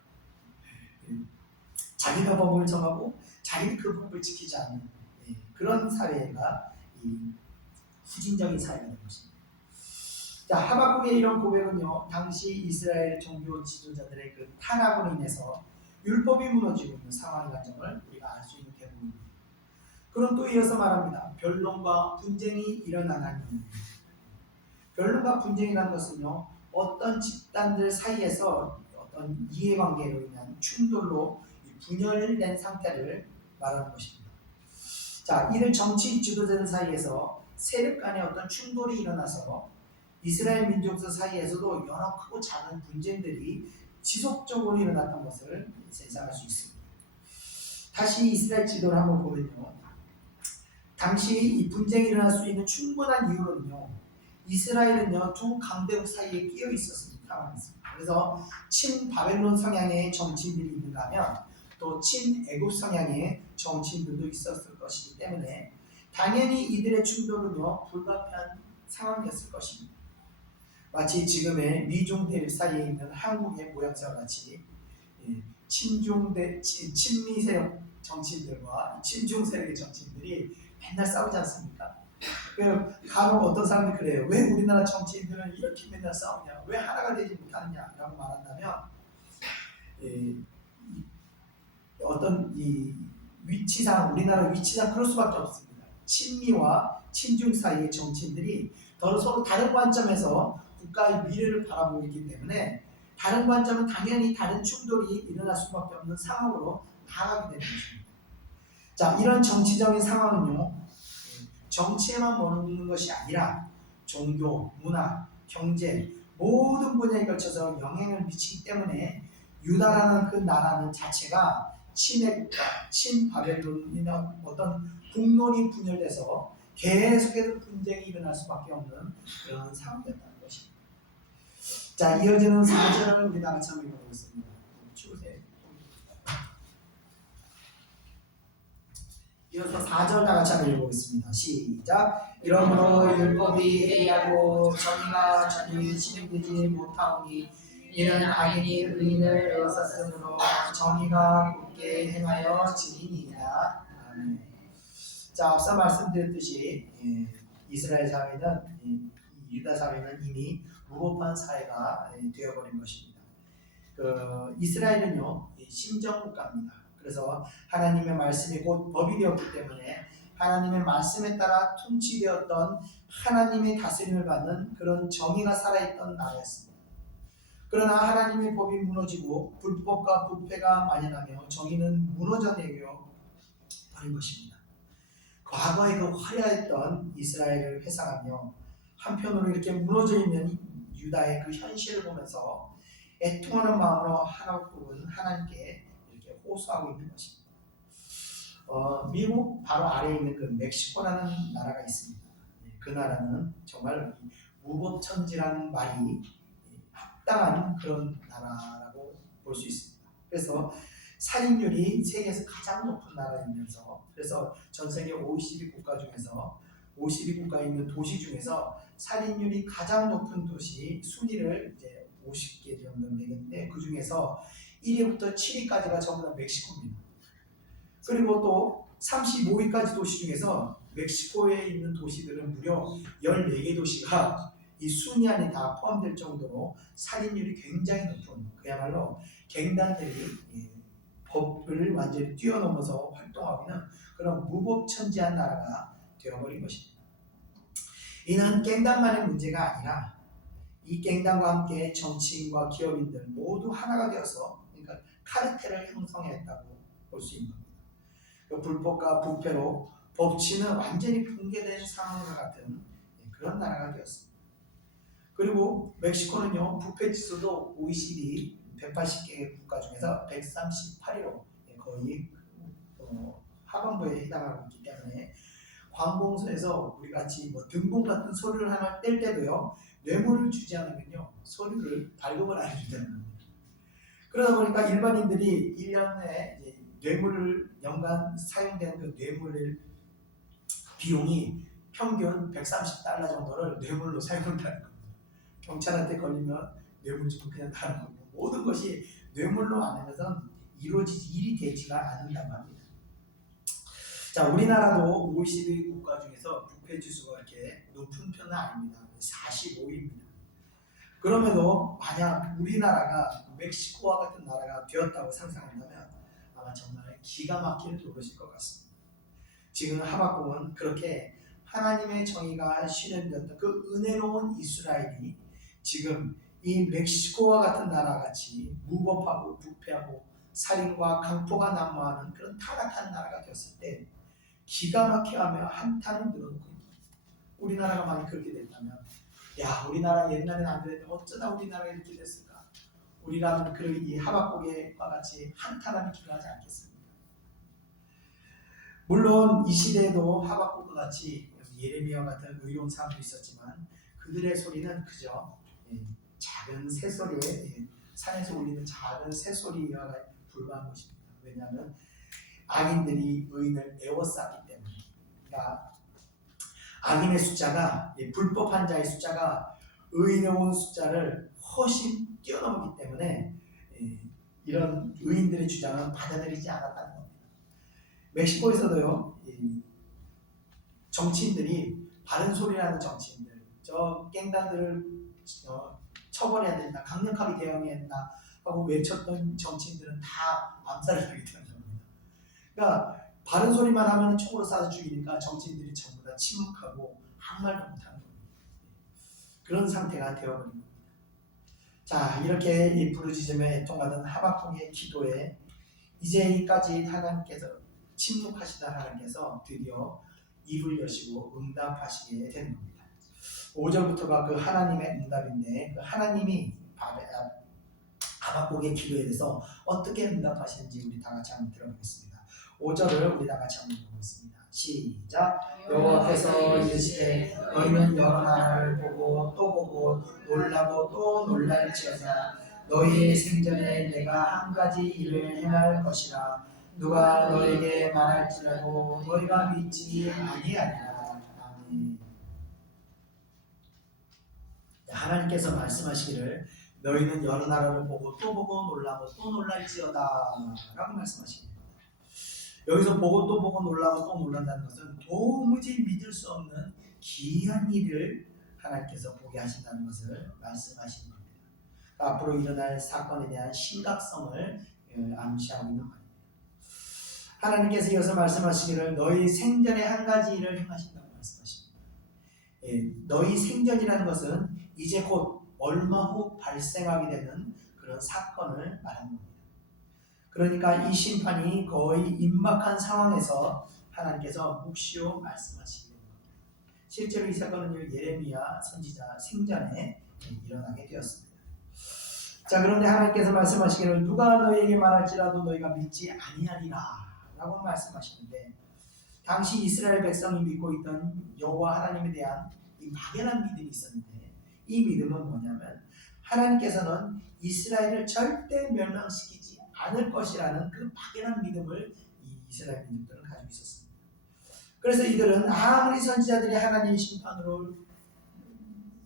자기가 법을 정하고 자기는 그 법을 지키지 않는 그런 사회가 이 후진적인 사회가 된 것입니다. 자, 하박국의 이런 고백은요, 당시 이스라엘 종교 지도자들의 그 탄압으로 인해서 율법이 무너지고 있는 상황의 과정을 우리가 알 수 있는 대목입니다. 그럼 또 이어서 말합니다. 변론과 분쟁이 일어나는 이유입니다. 변론과 분쟁이라는 것은요, 어떤 집단들 사이에서 어떤 이해관계로 인한 충돌로 분열된 상태를 말하는 것입니다. 자, 이를 정치 지도자들 사이에서 세력 간의 어떤 충돌이 일어나서 이스라엘 민족들 사이에서도 여러 크고 작은 분쟁들이 지속적으로 일어났던 것을 예상할 수 있습니다. 다시 이스라엘 지도를 한번 보면요, 당시 이 분쟁이 일어날 수 있는 충분한 이유로는요, 이스라엘은요 두 강대국 사이에 끼어 있었습니다. 그래서 친바벨론 성향의 정치인들이 있는가 하면 또 친애굽 성향의 정치인들도 있었을 것이기 때문에 당연히 이들의 충돌은요 불가피한 상황이었을 것입니다. 마치 지금의 미중 대립 사이에 있는 한국의 모양새와 같이 친미 세력 정치인들과 친중 세력의 정치인들이 맨날 싸우지 않습니까? 간혹 어떤 사람들이 그래요. 왜 우리나라 정치인들은 이렇게 맨날 싸우냐? 왜 하나가 되지 못하느냐? 라고 말한다면 어떤 이 위치상, 우리나라 위치상 그럴 수밖에 없습니다. 친미와 친중 사이의 정치인들이 서로 다른 관점에서 국가의 미래를 바라보고 있기 때문에 다른 관점은 당연히 다른 충돌이 일어날 수밖에 없는 상황으로 나아가게 되는 것입니다. 자, 이런 정치적인 상황은요, 정치에만 머무는 것이 아니라 종교, 문화, 경제 모든 분야에 걸쳐서 영향을 미치기 때문에 유다라는 그 나라는 자체가 친애국가, 친바벨론이나 어떤 국론이 분열돼서 계속해서 분쟁이 일어날 수밖에 없는 그런 상황이었다는 것입니다. 자, 이어지는 4절을 우리 다 같이 한번 읽어보겠습니다. 추우세요. 이어서 4절 다 같이 한번 읽어보겠습니다. 시작. 이러므로 율법이 해이하고 정의가 전히 진행되지 못하오니 이는 악인이 의인을 애워쌌으므로 정의가 굳게 행하여 지니니이다. 아멘. 자, 앞서 말씀드렸듯이 이스라엘 사회는 유다 사회는 이미 무법한 사회가 되어버린 것입니다. 이스라엘은요 심정국가입니다. 그래서 하나님의 말씀이 곧 법이 되었기 때문에 하나님의 말씀에 따라 통치되었던 하나님의 다스림을 받는 그런 정의가 살아있던 나라였습니다. 그러나 하나님의 법이 무너지고 불법과 부패가 만연하며 정의는 무너져내려 버린 것입니다. 과거에 그 화려했던 이스라엘을 회상하며 한편으로 이렇게 무너져 있는 유다의 그 현실을 보면서 애통하는 마음으로 하나님은 하나님께 이렇게 호소하고 있는 것입니다. 미국 바로 아래에 있는 그 멕시코라는 나라가 있습니다. 그 나라는 정말 무법천지라는 말이 합당한 그런 나라라고 볼 수 있습니다. 그래서 살인율이 세계에서 가장 높은 나라이면서, 그래서 전 세계 OECD 국가 중에서 52국가에 있는 도시 중에서 살인율이 가장 높은 도시 순위를 이제 50개 정도 매겼는데, 그 중에서 1위부터 7위까지가 전부 다 멕시코입니다. 그리고 또 35위까지 도시 중에서 멕시코에 있는 도시들은 무려 14개 도시가 이 순위 안에 다 포함될 정도로 살인율이 굉장히 높은, 그야말로 갱단들이 법을 완전히 뛰어넘어서 활동하고 있는 그런 무법천지한 나라가 되어버린 것입니다. 이는 갱단만의 문제가 아니라 이 갱단과 함께 정치인과 기업인들 모두 하나가 되어서, 그러니까 카르텔을 형성했다고 볼 수 있는 겁니다. 그 불법과 부패로 법치는 완전히 붕괴된 상황과 같은 그런 나라가 되었습니다. 그리고 멕시코는요, 부패 지수도 OECD 180개 국가 중에서 138위로 거의 하반부에 해당하고 있기 때문에, 관공서에서 우리 같이 뭐 등본 같은 서류를 하나 뗄 때도요, 뇌물을 주지 않으면요 서류를 발급을 안 해준다는 겁니다. 그러다 보니까 일반인들이 1년에 뇌물을 연간 사용되는 그 뇌물 비용이 평균 130달러 정도를 뇌물로 사용한다는 겁니다. 경찰한테 걸리면 뇌물 주고 그냥 다른 거고, 모든 것이 뇌물로 안 하면서 일이 되지가 않는다고 합니다. 자, 우리나라도 OECD 국가 중에서 부패 지수가 이렇게 높은 편은 아닙니다. 45위입니다. 그럼에도 만약 우리나라가 멕시코와 같은 나라가 되었다고 상상한다면 아마 정말 기가 막힐 노릇일 것 같습니다. 지금 하박국은 그렇게 하나님의 정의가 실현되었던 그 은혜로운 이스라엘이 지금 이 멕시코와 같은 나라 같이 무법하고 부패하고 살인과 강포가 난무하는 그런 타락한 나라가 되었을 때 기가 막혀하며 한탄을 늘어놓고 있습니다. 우리나라가 만약 그렇게 됐다면, 야, 우리나라 옛날엔 안 그랬는데 어쩌다 우리나라가 이렇게 됐을까? 우리라면 이 하박국과 같이 한탄하며 기도하지 않겠습니까? 물론 이 시대에도 하박국과 같이 예레미야 같은 의로운 사람도 있었지만 그들의 소리는 그저 작은 새소리에, 산에서 울리는 작은 새소리에 불과한 것입니다. 왜냐하면 악인들이 의인을 애워쌌기 때문에. 그러니까 악인의 숫자가, 불법한 자의 숫자가 의인의 숫자를 훨씬 뛰어넘기 때문에 이런 의인들의 주장은 받아들이지 않았다는 겁니다. 멕시코에서도요, 정치인들이 바른 소리라는 정치인들, 저 갱단들을 처벌해야 된다, 강력하게 대응해야 된다 하고 외쳤던 정치인들은 다 암살을 하게 되는 겁니다. 그러니까 바른 소리만 하면 총으로 쏴서 죽이니까 정치인들이 전부 다 침묵하고 아무 말도 못하는 겁니다. 그런 상태가 되어버린 겁니다. 자, 이렇게 이 부르짖음에 애통하던 하박국의 기도에 이제까지 하나님께서 침묵하시던 하나님께서 드디어 입을 여시고 응답하시게 되는 겁니다. 5절부터가 그 하나님의 응답인데, 그 하나님이 하박국의 기도에 대해서 어떻게 응답하시는지 우리 다 같이 한번 들어보겠습니다. 5절을 우리 다 같이 한번 읽어보겠습니다. 시작. 여호와께서 이르시되 너희는 여러 나라를 보고 또 보고 놀라고 또 놀랄지어다. 너희의 생전에 내가 한 가지 일을 행할 것이라. 누가 너에게 말할지라도 너희가 믿지 아니하리라. 아멘. 하나님께서 말씀하시기를 너희는 여러 나라를 보고 또 보고 놀라고 또 놀랄지어다 라고 말씀하십니다. 여기서 보고 또 보고 놀라고 또 놀란다는 것은 도무지 믿을 수 없는 기이한 일을 하나님께서 보게 하신다는 것을 말씀하시는 겁니다. 앞으로 일어날 사건에 대한 심각성을 암시하고 있는 말입니다. 하나님께서 이어서 말씀하시기를 너희 생전에 한 가지 일을 행하신다고 말씀하십니다. 너희 생전이라는 것은 이제 곧 얼마 후 발생하게 되는 그런 사건을 말하는 겁니다. 그러니까 이 심판이 거의 임박한 상황에서 하나님께서 묵시오 말씀하시게 됩니다. 실제로 이 사건은 예레미야 선지자 생전에 일어나게 되었습니다. 자, 그런데 하나님께서 말씀하시기를 누가 너희에게 말할지라도 너희가 믿지 아니하리라 라고 말씀하시는데, 당시 이스라엘 백성이 믿고 있던 여호와 하나님에 대한 이 막연한 믿음이 있었는데, 이 믿음은 뭐냐면 하나님께서는 이스라엘을 절대 멸망시키지 않을 것이라는 그 막연한 믿음을 이 이스라엘 민족들은 가지고 있었습니다. 그래서 이들은 아무리 선지자들이 하나님의 심판으로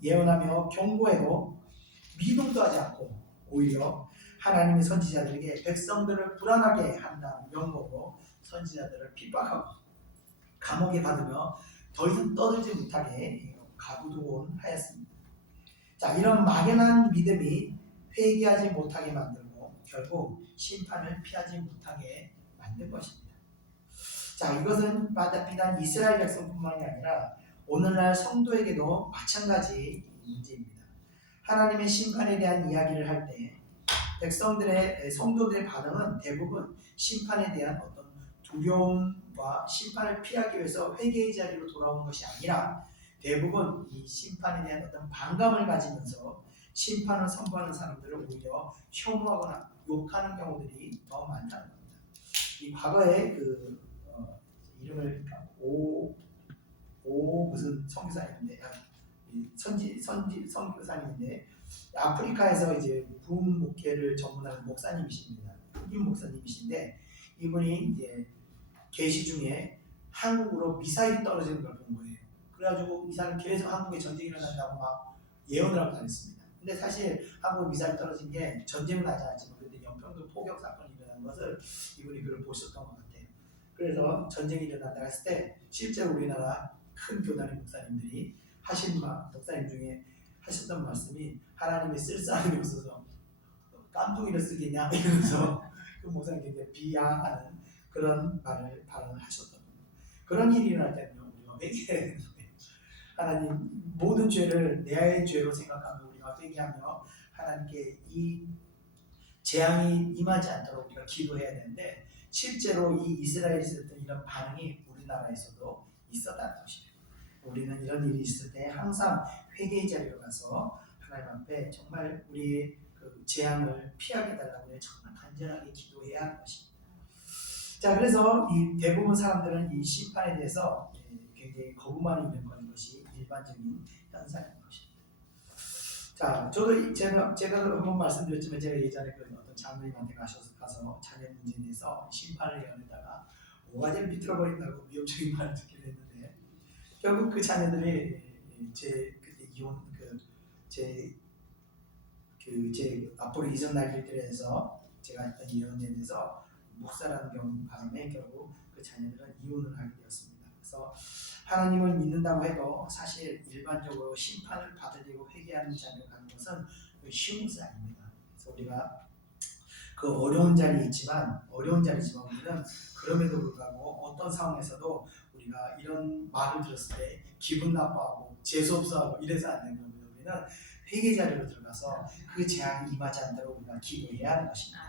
예언하며 경고해도 미동도 하지 않고 오히려 하나님의 선지자들에게 백성들을 불안하게 한다는 명목으로 선지자들을 핍박하고 감옥에 받으며 더 이상 떠들지 못하게 가부도원하였습니다. 자, 이런 막연한 믿음이 회개하지 못하게 만들고 결국 심판을 피하지 못하게 만든 것입니다. 자, 이것은 비단 이스라엘 백성뿐만이 아니라 오늘날 성도에게도 마찬가지 문제입니다. 하나님의 심판에 대한 이야기를 할 때 성도들의 반응은 대부분 심판에 대한 어떤 두려움과 심판을 피하기 위해서 회개의 자리로 돌아오는 것이 아니라 대부분 이 심판에 대한 어떤 반감을 가지면서 심판을 선포하는 사람들을 오히려 혐오하거나 욕하는 경우들이 더 많다는 겁니다. 이 과거에 이름을 무슨 선교사님인데 선교사님인데 아프리카에서 이제 부흥 목회를 전문하는 목사님이십니다. 흑인 목사님이신데 이분이 이제 계시 중에 한국으로 미사일이 떨어지는 걸 본 거예요. 그래가지고 이 사람 계속 한국에 전쟁이 일어난다고 막 예언을 하고 다녔습니다. 근데 사실 한국에 미사일 떨어진 게 전쟁은 나지 않지만 그때 연평도 포격 사건이 일어난 것을 이분이 그걸 보셨던 것 같아요. 그래서 전쟁이 일어난다 했을 때 실제로 우리나라 큰 교단의 목사님들이 목사님 중에 하셨던 말씀이 하나님이 쓸 사람이 없어서 깐풍이를 쓰겠냐 이러면서 그 목사님 굉장히 비하하는 그런 발언을 하셨던 겁니다. 그런 일이 일어날 때는요 우리가 회개해야 되는 거예요. 하나님 모든 죄를 내 죄로 생각하며 우리가 회개하며 하나님께 이 재앙이 임하지 않도록 우리가 기도해야 되는데 실제로 이 이스라엘에 있었던 이런 반응이 우리나라에서도 있었다는 것입니다. 우리는 이런 일이 있을 때 항상 회개의 자리로 가서 하나님 앞에 정말 우리의 그 재앙을 피하게 달라고 정말 간절하게 기도해야 하는 것입니다. 자, 그래서 이 대부분 사람들은 이 심판에 대해서 굉장히 거부감이 있는 것이 일반적인 현상인 것입니다. 자, 저도 제가 한번 말씀드렸지만 제가 예전에 그 어떤 장로님한테 가서 자녀 문제에 대해서 심판을 예언했다가 오가지를 비틀어버린다고 위협적인 말을 듣기도 했는데 결국 그 자녀들이 제 그때 제 앞으로 이전 날들에서 제가 했던 예언에 대해서 묵살하는 바람에 결국 그 자녀들은 이혼을 하게 되었습니다. 그래서 하나님을 믿는다고 해도 사실 일반적으로 심판을 받으려고 회개하는 자녀가 가는 것은 쉬운 것이 아닙니다. 그래서 우리가 그 어려운 자리지만 우리는 그럼에도 불구하고 어떤 상황에서도 우리가 이런 말을 들었을 때 기분 나빠하고 재수없어하고 이래서 안 되는 겁니다. 우리는 회개 자리로 들어가서 그 재앙이 임하지 않도록 우리가 기도해야 하는 것입니다.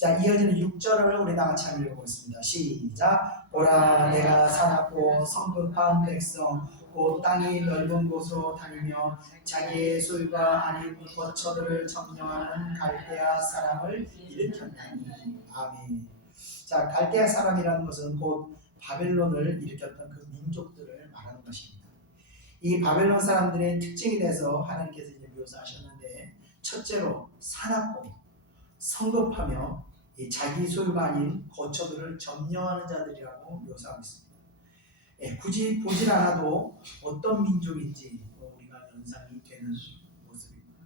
자, 이어지는 6절을 우리 다 같이 한번 읽어보겠습니다. 시작. 보라, 내가 사납고 성급한 백성 곧 땅이 넓은 곳으로 다니며 자기의 소유가 아닌 거처들을 점령하는 갈대아 사람을 일으켰나니. 아멘. 자, 갈대아 사람이라는 것은 곧 바벨론을 일으켰던 그 민족들을 말하는 것입니다. 이 바벨론 사람들의 특징에 대해서 하나님께서 이제 묘사하셨는데 첫째로 사납고 성급하며 자기 소유가 아닌 거처들을 점령하는 자들이라고 묘사하고 있습니다. 굳이 보질 않아도 어떤 민족인지 우리가 연상이 되는 모습입니다.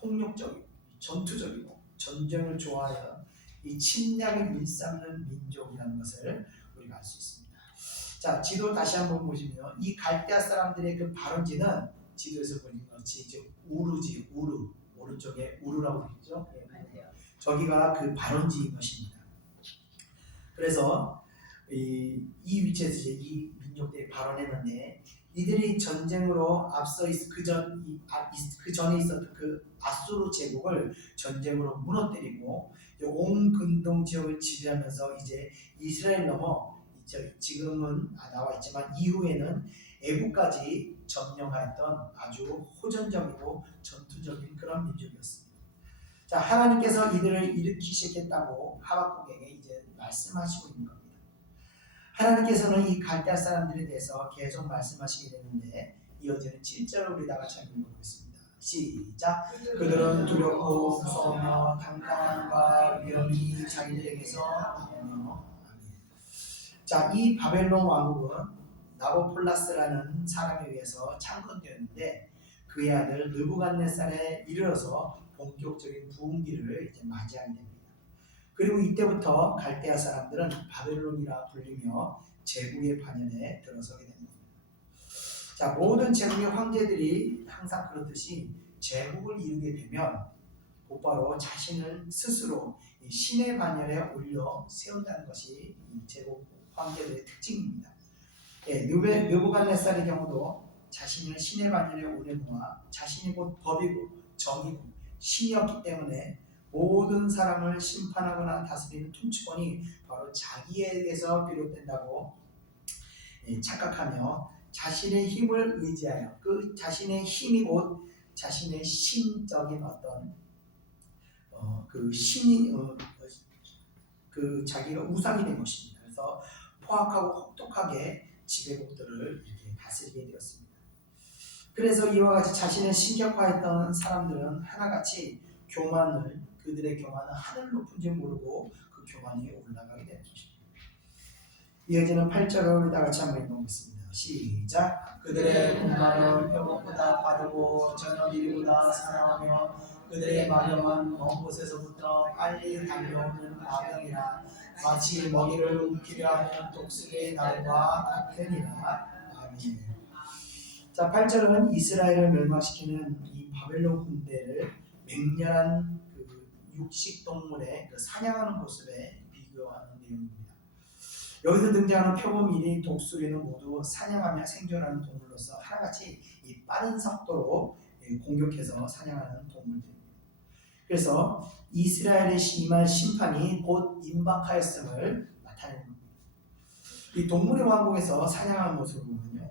폭력적이고 전투적이고 전쟁을 좋아하여 이 침략을 일삼는 민족이라는 것을 우리가 알 수 있습니다. 자, 지도 다시 한번 보시면 이 갈대아 사람들의 그 발원지는 지도에서 보는 것이 이제 우르지, 오른쪽에 우르라고 되겠죠. 저기가 그 발원지인 것입니다. 그래서 이 위치에서 이제 이 민족들이 발원했는데 이들이 전쟁으로 앞서 그 전에 있었던 그 아수르 제국을 전쟁으로 무너뜨리고 온 근동 지역을 지배하면서 이제 이스라엘 넘어 지금은 나와 있지만 이후에는 애국까지 점령하였던 아주 호전적이고 전투적인 그런 민족이었습니다. 자, 하나님께서 이들을 일으키시겠다고 하박국에게 이제 말씀하시고 있는 겁니다. 하나님께서는 이 갈대아 사람들에 대해서 계속 말씀하시게 되는데 이어지는 7절을 우리 다 같이 읽어보겠습니다. 시작. 그들은 두렵고 무서우며 당당함과 위험이 자기들에게서 나오며. 자, 이 바벨론 왕국은 나보폴라스라는 사람에 의해서 창건되었는데 그의 아들 느부갓네살에 이르러서 본격적인 부흥기를 이제 맞이하게 됩니다. 그리고 이때부터 갈대아 사람들은 바벨론이라 불리며 제국의 반열에 들어서게 됩니다. 자, 모든 제국의 황제들이 항상 그렇듯이 제국을 이루게 되면 곧바로 자신을 스스로 신의 반열에 올려 세운다는 것이 이 제국 황제들의 특징입니다. 느부갓네살의 경우도 자신을 신의 반열에 올려놓아 자신이 곧 법이고 정이고 신이었기 때문에 모든 사람을 심판하거나 다스리는 통치권이 바로 자기에게서 비롯된다고 착각하며 자신의 힘을 의지하여 그 자신의 힘이 곧 자신의 신적인 어떤 그 신이 그 자기가 우상이 된 것입니다. 그래서 포악하고 혹독하게 지배국들을 이렇게 다스리게 되었습니다. 그래서 이와 같이 자신을 신격화했던 사람들은 하나같이 그들의 교만은 하늘 높은 줄 모르고 그 교만이 올라가게 되는 것입니다. 이어지는 8절을 다 같이 한번 읽어보겠습니다. 시작. 그들의 분말은 표범보다 빠르고 저녁 이리보다 사나우며 그들의 마병은 먼 곳에서부터 빨리 달려오는 마병이라 마치 먹이를 움키려 하는 독수리의 날과 같으니라. 아멘. 자, 8절은 이스라엘을 멸망시키는 이 바벨론 군대를 맹렬한 그 육식동물의 그 사냥하는 모습에 비교하는 내용입니다. 여기서 등장하는 표범이니 독수리는 모두 사냥하며 생존하는 동물로서 하나같이 이 빠른 속도로 공격해서 사냥하는 동물들입니다. 그래서 이스라엘의 임할 심판이 곧 임박하였음을 나타내는 겁니다. 이 동물의 왕국에서 사냥하는 모습을 보면요,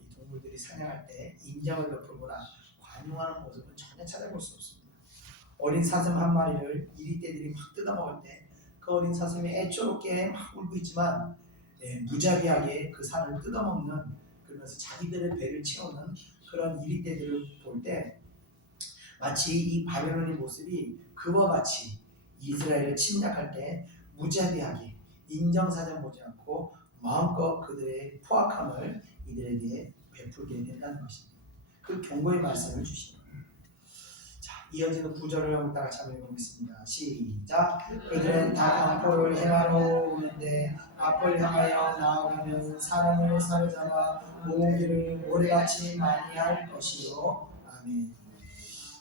이 동물들이 사냥할 때 인정을 베풀거나 관용하는 모습은 전혀 찾아볼 수 없습니다. 어린 사슴 한 마리를 이리떼들이 막 뜯어먹을 때 그 어린 사슴이 애처롭게 막 울고 있지만 무자비하게 그 살을 뜯어먹는, 그러면서 자기들의 배를 채우는 그런 이리떼들을 볼 때 마치 이 바벨론의 모습이 그와 같이 이스라엘을 침략할 때 무자비하게 인정사정 보지 않고 마음껏 그들의 포악함을 이들에게 베풀게 된다는 것입니다. 그 경고의 말씀을 주시는 겁니다. 자, 이어지는 9절을 다 같이 한번 읽어보겠습니다. 시작. 그들은 다 강포를 행하러 오는데 앞을 향하여 나아가면 사람을 사로잡아 모으기를 모래같이 많이 할 것이요. 아멘.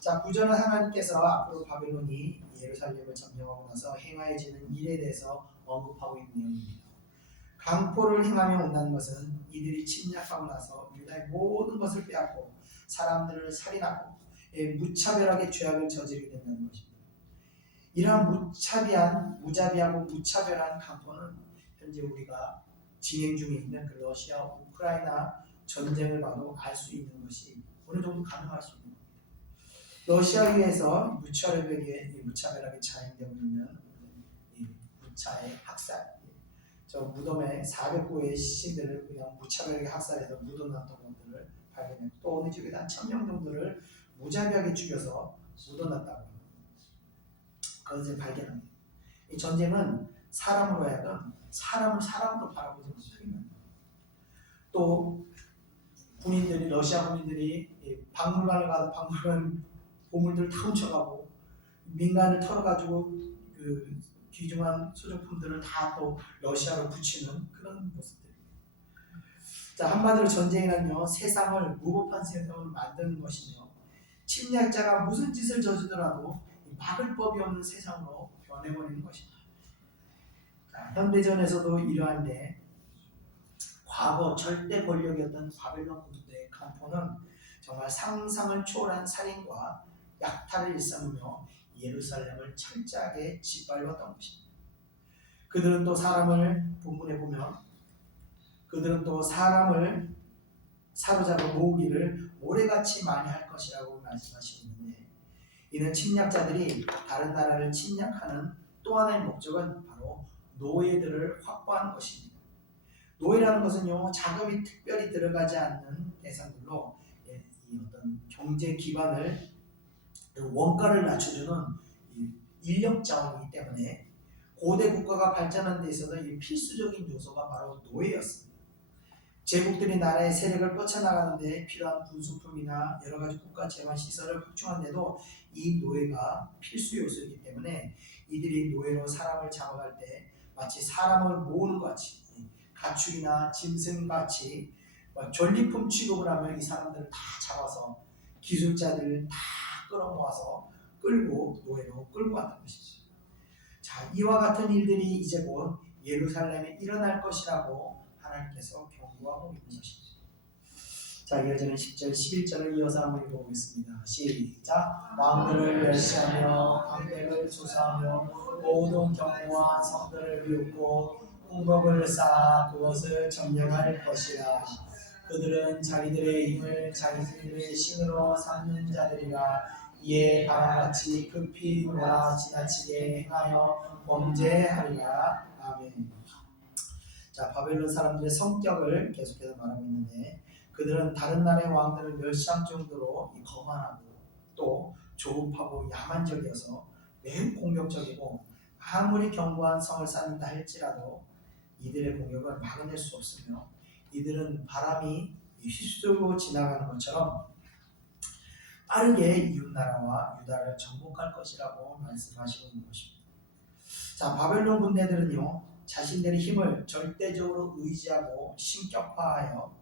자, 9절은 하나님께서 앞으로 바벨론이 예루살렘을 점령하고 나서 행하여지는 일에 대해서 언급하고 있는 내용입니다. 강포를 행하며 온다는 것은 이들이 침략하고 나서 유다의 모든 것을 빼앗고 사람들을 살인하고 무차별하게 죄악을 저지르게 된다는 것입니다. 이러한 무자비하고 무차별한 강포는 현재 우리가 진행 중에 있는 그 러시아 우크라이나 전쟁을 봐도 알 수 있는 것이 어느 정도 가능할 수 있는 겁니다. 러시아에서 무차별하게 자행되고 있는 무차의 학살, 저 무덤에 400구의 시신들을 그냥 무차별하게 학살해서 묻어놨던 것들을 발견했고, 또 어느 지역에 한 1000명 정도를 무자비하게 죽여서 묻어놨다고 그것을 발견합니다. 이 전쟁은 사람으로 하여금 사람을 사람으로 바라보지 못하게 합니다. 또 군인들이, 러시아 군인들이 박물관을 가서 박물관 보물들을 다 훔쳐가고 민간을 털어가지고 그 귀중한 소장품들을 다 또 러시아로 붙이는 그런 모습들입니다. 자, 한마디로 전쟁이란요, 세상을 무법한 세상을 만드는 것이며 침략자가 무슨 짓을 저지더라도 막을 법이 없는 세상으로 변해버리는 것입니다. 자, 현대전에서도 이러한데 과거 절대 권력이었던 바벨론 군대의 강포는 정말 상상을 초월한 살인과 약탈을 일삼으며 예루살렘을 철저하게 짓밟았던 것입니다. 그들은 또 본문에 보면 그들은 또 사람을 사로잡아 모으기를 모래같이 많이 할 것이라고 말씀하시고 있는데, 이는 침략자들이 다른 나라를 침략하는 또 하나의 목적은 바로 노예들을 확보하는 것입니다. 노예라는 것은요, 자금이 특별히 들어가지 않는 대상들로 이 어떤 경제 기반을 원가를 낮춰주는 이 인력 자원이기 때문에 고대 국가가 발전하는 데 있어서 이 필수적인 요소가 바로 노예였습니다. 제국들이 나라의 세력을 뻗쳐나가는 데 필요한 군수품이나 여러 가지 국가 재반 시설을 확충하는데도 이 노예가 필수 요소이기 때문에 이들이 노예로 사람을 잡아갈 때 마치 사람을 모으는 것 같이 가축이나 짐승같이 전리품 취급을 하면 이 사람들을 다 잡아서 기술자들을 다 끌어모아서 노예로 끌고 갔던 것이죠. 자, 이와 같은 일들이 이제 곧 예루살렘에 일어날 것이라고 하나님께서 경고하고 있는 것입니다. 자, 이어지는 10절, 11절을 이어서 한번 읽어보겠습니다. 시작! 왕들을 멸시하며 방백을 조사하며 모든 경무와 성들을 비웃고 홍법을 쌓아 그것을 점령할 것이라. 그들은 자기들의 힘을 자기들의 신으로 삼는 자들이라. 이에 바람같이 급히 몰아 지나치게 행하여 범죄하리라. 아멘. 자, 바벨론 사람들의 성격을 계속해서 말하고 있는데 그들은 다른 나라의 왕들을 멸시할 정도로 거만하고 또 조급하고 야만적이어서 매우 공격적이고 아무리 견고한 성을 쌓는다 할지라도 이들의 공격을 막아낼 수 없으며 이들은 바람이 휩쓸고 지나가는 것처럼 빠르게 이웃나라와 유다를 정복할 것이라고 말씀하시고 있는 것입니다. 자, 바벨론 군대들은요 자신들의 힘을 절대적으로 의지하고 신격화하여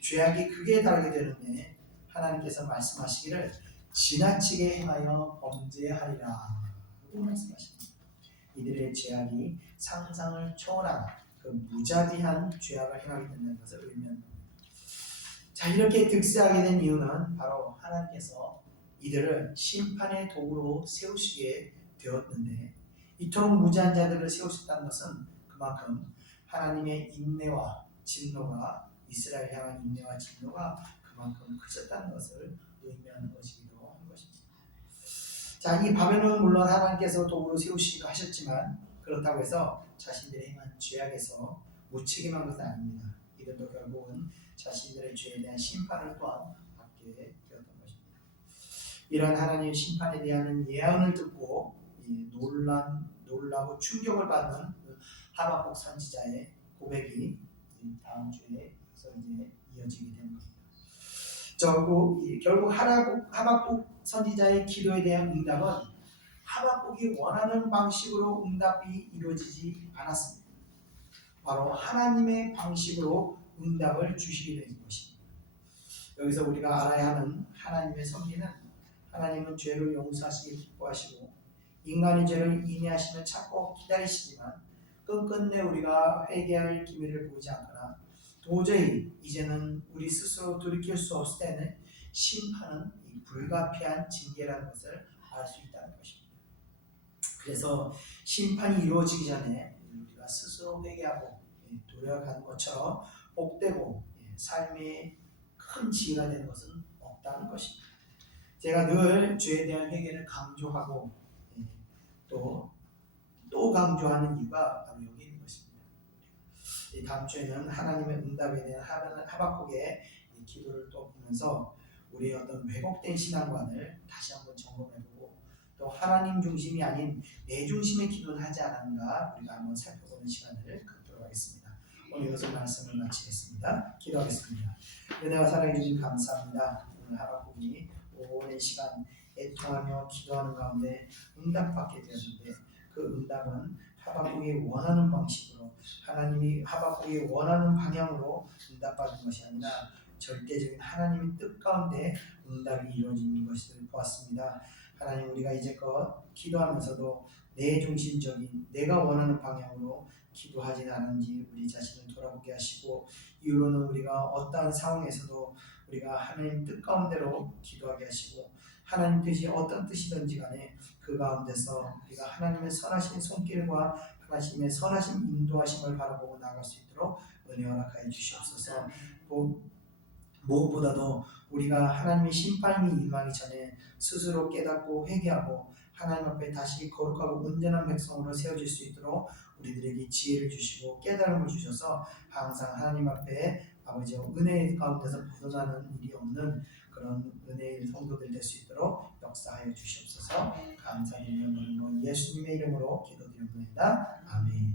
죄악이 극에 달하게 되는데 하나님께서 말씀하시기를 지나치게 행하여 범죄하리라 라고 말씀하십니다. 이들의 죄악이 상상을 초월한 그 무자비한 죄악을 행하게 된다는 것을 의미합니다. 자, 이렇게 득세하게 된 이유는 바로 하나님께서 이들을 심판의 도구로 세우시게 되었는데 이토록 무지한 자들을 세우셨다는 것은 그만큼 하나님의 인내와 진노가 이스라엘 향한 인내와 진노가 그만큼 크셨다는 것을 의미하는 것이기도 한 것입니다. 자, 이 바벨론은 물론 하나님께서 도구로 세우시기도 하셨지만 그렇다고 해서 자신들이 행한 죄악에서 무책임한 것은 아닙니다. 이들도 결국은 자신들의 죄에 대한 심판을 또한 받게 되었던 것입니다. 이런 하나님의 심판에 대한 예언을 듣고 놀라고 충격을 받는 하박국 선지자의 고백이 다음 주에 이제 이어지게 되는 겁니다. 결국 하박국 선지자의 기도에 대한 응답은 하박국이 원하는 방식으로 응답이 이루어지지 않았습니다. 바로 하나님의 방식으로 응답을 주시게 된 것입니다. 여기서 우리가 알아야 하는 하나님의 섭리는 하나님은 죄를 용서하시기 기뻐하시고 인간의 죄를 인내하시며 참고 기다리시지만 끝끝내 우리가 회개할 기미를 보이지 않거나 도저히 이제는 우리 스스로 돌이킬 수 없을 때는 심판은 불가피한 징계라는 것을 알 수 있다는 것입니다. 그래서 심판이 이루어지기 전에 우리가 스스로 회개하고 돌아가는 것처럼 복되고 삶의 큰 지혜가 되는 것은 없다는 것입니다. 제가 늘 죄에 대한 회개를 강조하고 또 강조하는 이유가 바로 여기 있는 것입니다. 다음 주에는 하나님의 응답에 대한 하박국의 기도를 또 보면서 우리의 어떤 왜곡된 신앙관을 다시 한번 점검해보고 또 하나님 중심이 아닌 내 중심의 기도는 하지 않았는가 우리가 한번 살펴보는 시간을 갖도록 하겠습니다. 오늘 이것을 말씀을 마치겠습니다. 기도하겠습니다. 은혜와 사랑해 주신 감사합니다. 오늘 하박국이 오랜 시간 애통하며 기도하는 가운데 응답받게 되었는데 그 응답은 하박국이 원하는 방식으로 하나님이 하박국이 원하는 방향으로 응답받은 것이 아니라 절대적인 하나님의 뜻 가운데 응답이 이루어지는 것을 보았습니다. 하나님 우리가 이제껏 기도하면서도 내 중심적인 내가 원하는 방향으로 기도하지 않은지 우리 자신을 돌아보게 하시고 이후로는 우리가 어떠한 상황에서도 우리가 하나님 뜻 가운데로 기도하게 하시고 하나님 뜻이 어떤 뜻이든지 간에 그 가운데서 우리가 하나님의 선하신 손길과 하나님의 선하신 인도하심을 바라보고 나아갈 수 있도록 은혜 허락하여 주시옵소서. 무엇보다도 우리가 하나님의 심판이 임하기 전에 스스로 깨닫고 회개하고 하나님 앞에 다시 거룩하고 온전한 백성으로 세워질 수 있도록 우리들에게 지혜를 주시고 깨달음을 주셔서 항상 하나님 앞에 아버지와 은혜 가운데서 벗어나는 일이 없는 그런 은혜의 성도들 될 수 있도록 역사하여 주시옵소서. 감사드리며 모든 예수님의 이름으로 기도드립니다. 아멘.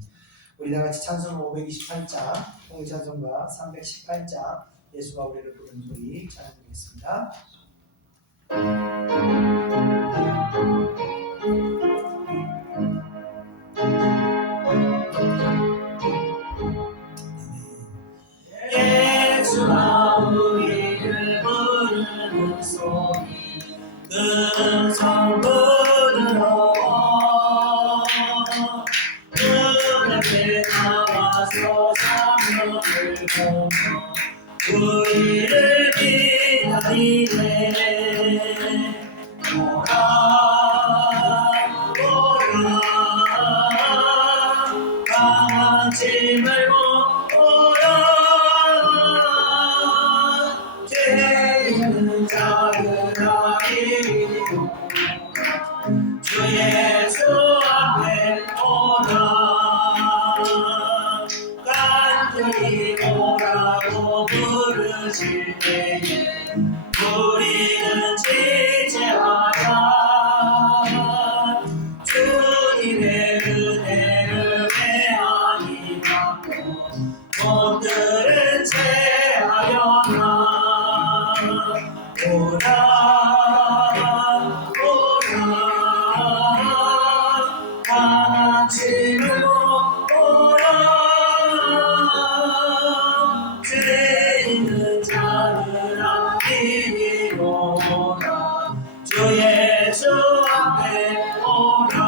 우리 다 같이 찬송 528장, 통일찬송가 318장, 예수가 우리를 부르는 소리 찬양드리겠습니다. 예수가 우리를 부르는 소리 음성 부드러워 눈앞에 나와서 사명을 보며 우리를 기다리네. 오라 오라 강하지 말고 오라 죄는 자유라 이리로 주 예수 앞에 오라 간절히 오라고 부르실 때에 우리는 지체하라. 주님의 은혜를 회하니 받고 못 들은 채 하여라. 오라 오라 다같이 불고 오라 죄 있는 자들아 이리로 오라 주 예수 앞에 오라.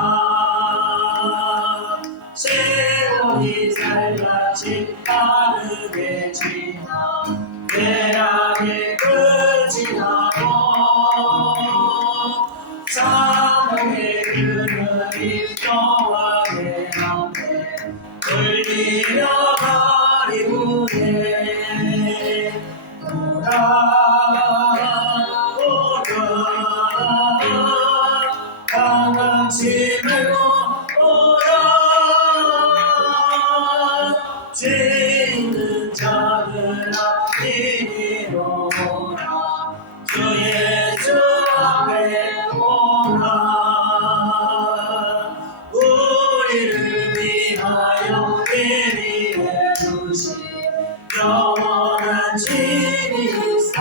세월이 살같이 빠르게 지나 대락의 끝이 나고 사망의 그늘이 여호와의 앞에 끌리려 가리우네. 오라 오라 다같이 말고 오라 죄 있는 자들아 이리로 오라 주 예수 앞에 오라. 우리를 위하여 예비해 주신 영원한 집이 있어.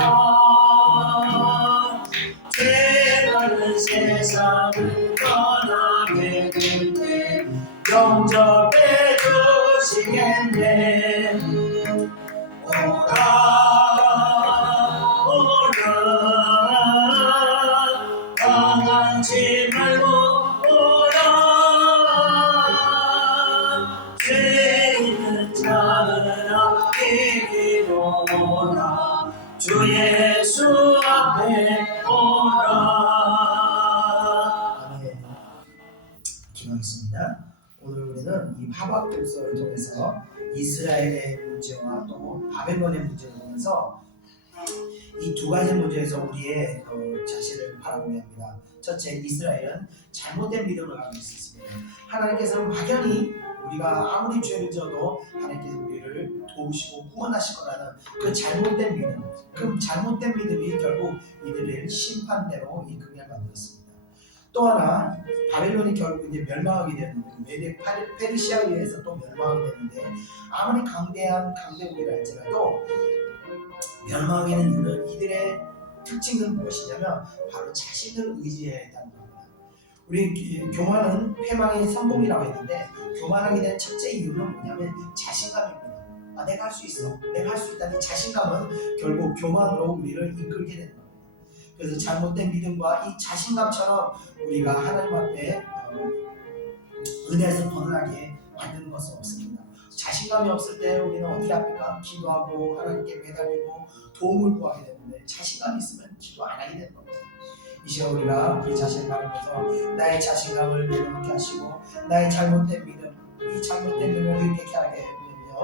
죄받은 세상을 떠나게 될 때 영접해 주시겠네. 오라 오라 강하지 말고 오라 죄 있는 자들아 이리로 오라 주 예수 앞에 오라. 아멘. 기도하겠습니다. 오늘 우리는 이 하박국서를 통해서 이스라엘의 문제와 또 바벨론의 문제를 보면서 이 두 가지 문제에서 우리의 자신을 바라보게 합니다. 첫째, 이스라엘은 잘못된 믿음을 가지고 있었습니다. 하나님께서는 막연히 우리가 아무리 죄를 져도 하나님께서 우리를 도우시고 구원하실 거라는 그 잘못된 믿음, 그 잘못된 믿음이 결국 이들을 심판대로 이끌게 만들었습니다. 또 하나, 바벨론이 결국 이제 멸망하게 되었는데, 메데 페르시아에 의해서 또 멸망하게 됐는데, 아무리 강대한 강대국이라 할지라도 멸망하게 된 이유는 이들의 특징은 무엇이냐면 바로 자신을 의지해야 했다는 겁니다. 우리 교만은 패망의 성공이라고 했는데, 교만하게 된 첫째 이유는 뭐냐면 자신감입니다. 내가 할 수 있어, 내가 할 수 있다는 이 자신감은 결국 교만으로 우리를 이끌게 되는 겁니다. 그래서 잘못된 믿음과 이 자신감처럼 우리가 하나님 앞에 은혜에서 벗어나게 만드는 것은 없습니다. 자신감이 없을 때 우리는 어떻게 합니까? 기도하고 하나님께 매달리고 도움을 구하게 되는데, 자신감이 있으면 기도 안 하게 되는 겁니다. 이 시간 우리가 우리 자신을 바라보면서 나의 자신감을 내려놓게 하시고 나의 잘못된 믿음, 이 잘못된 믿음을 회개케 하게 되며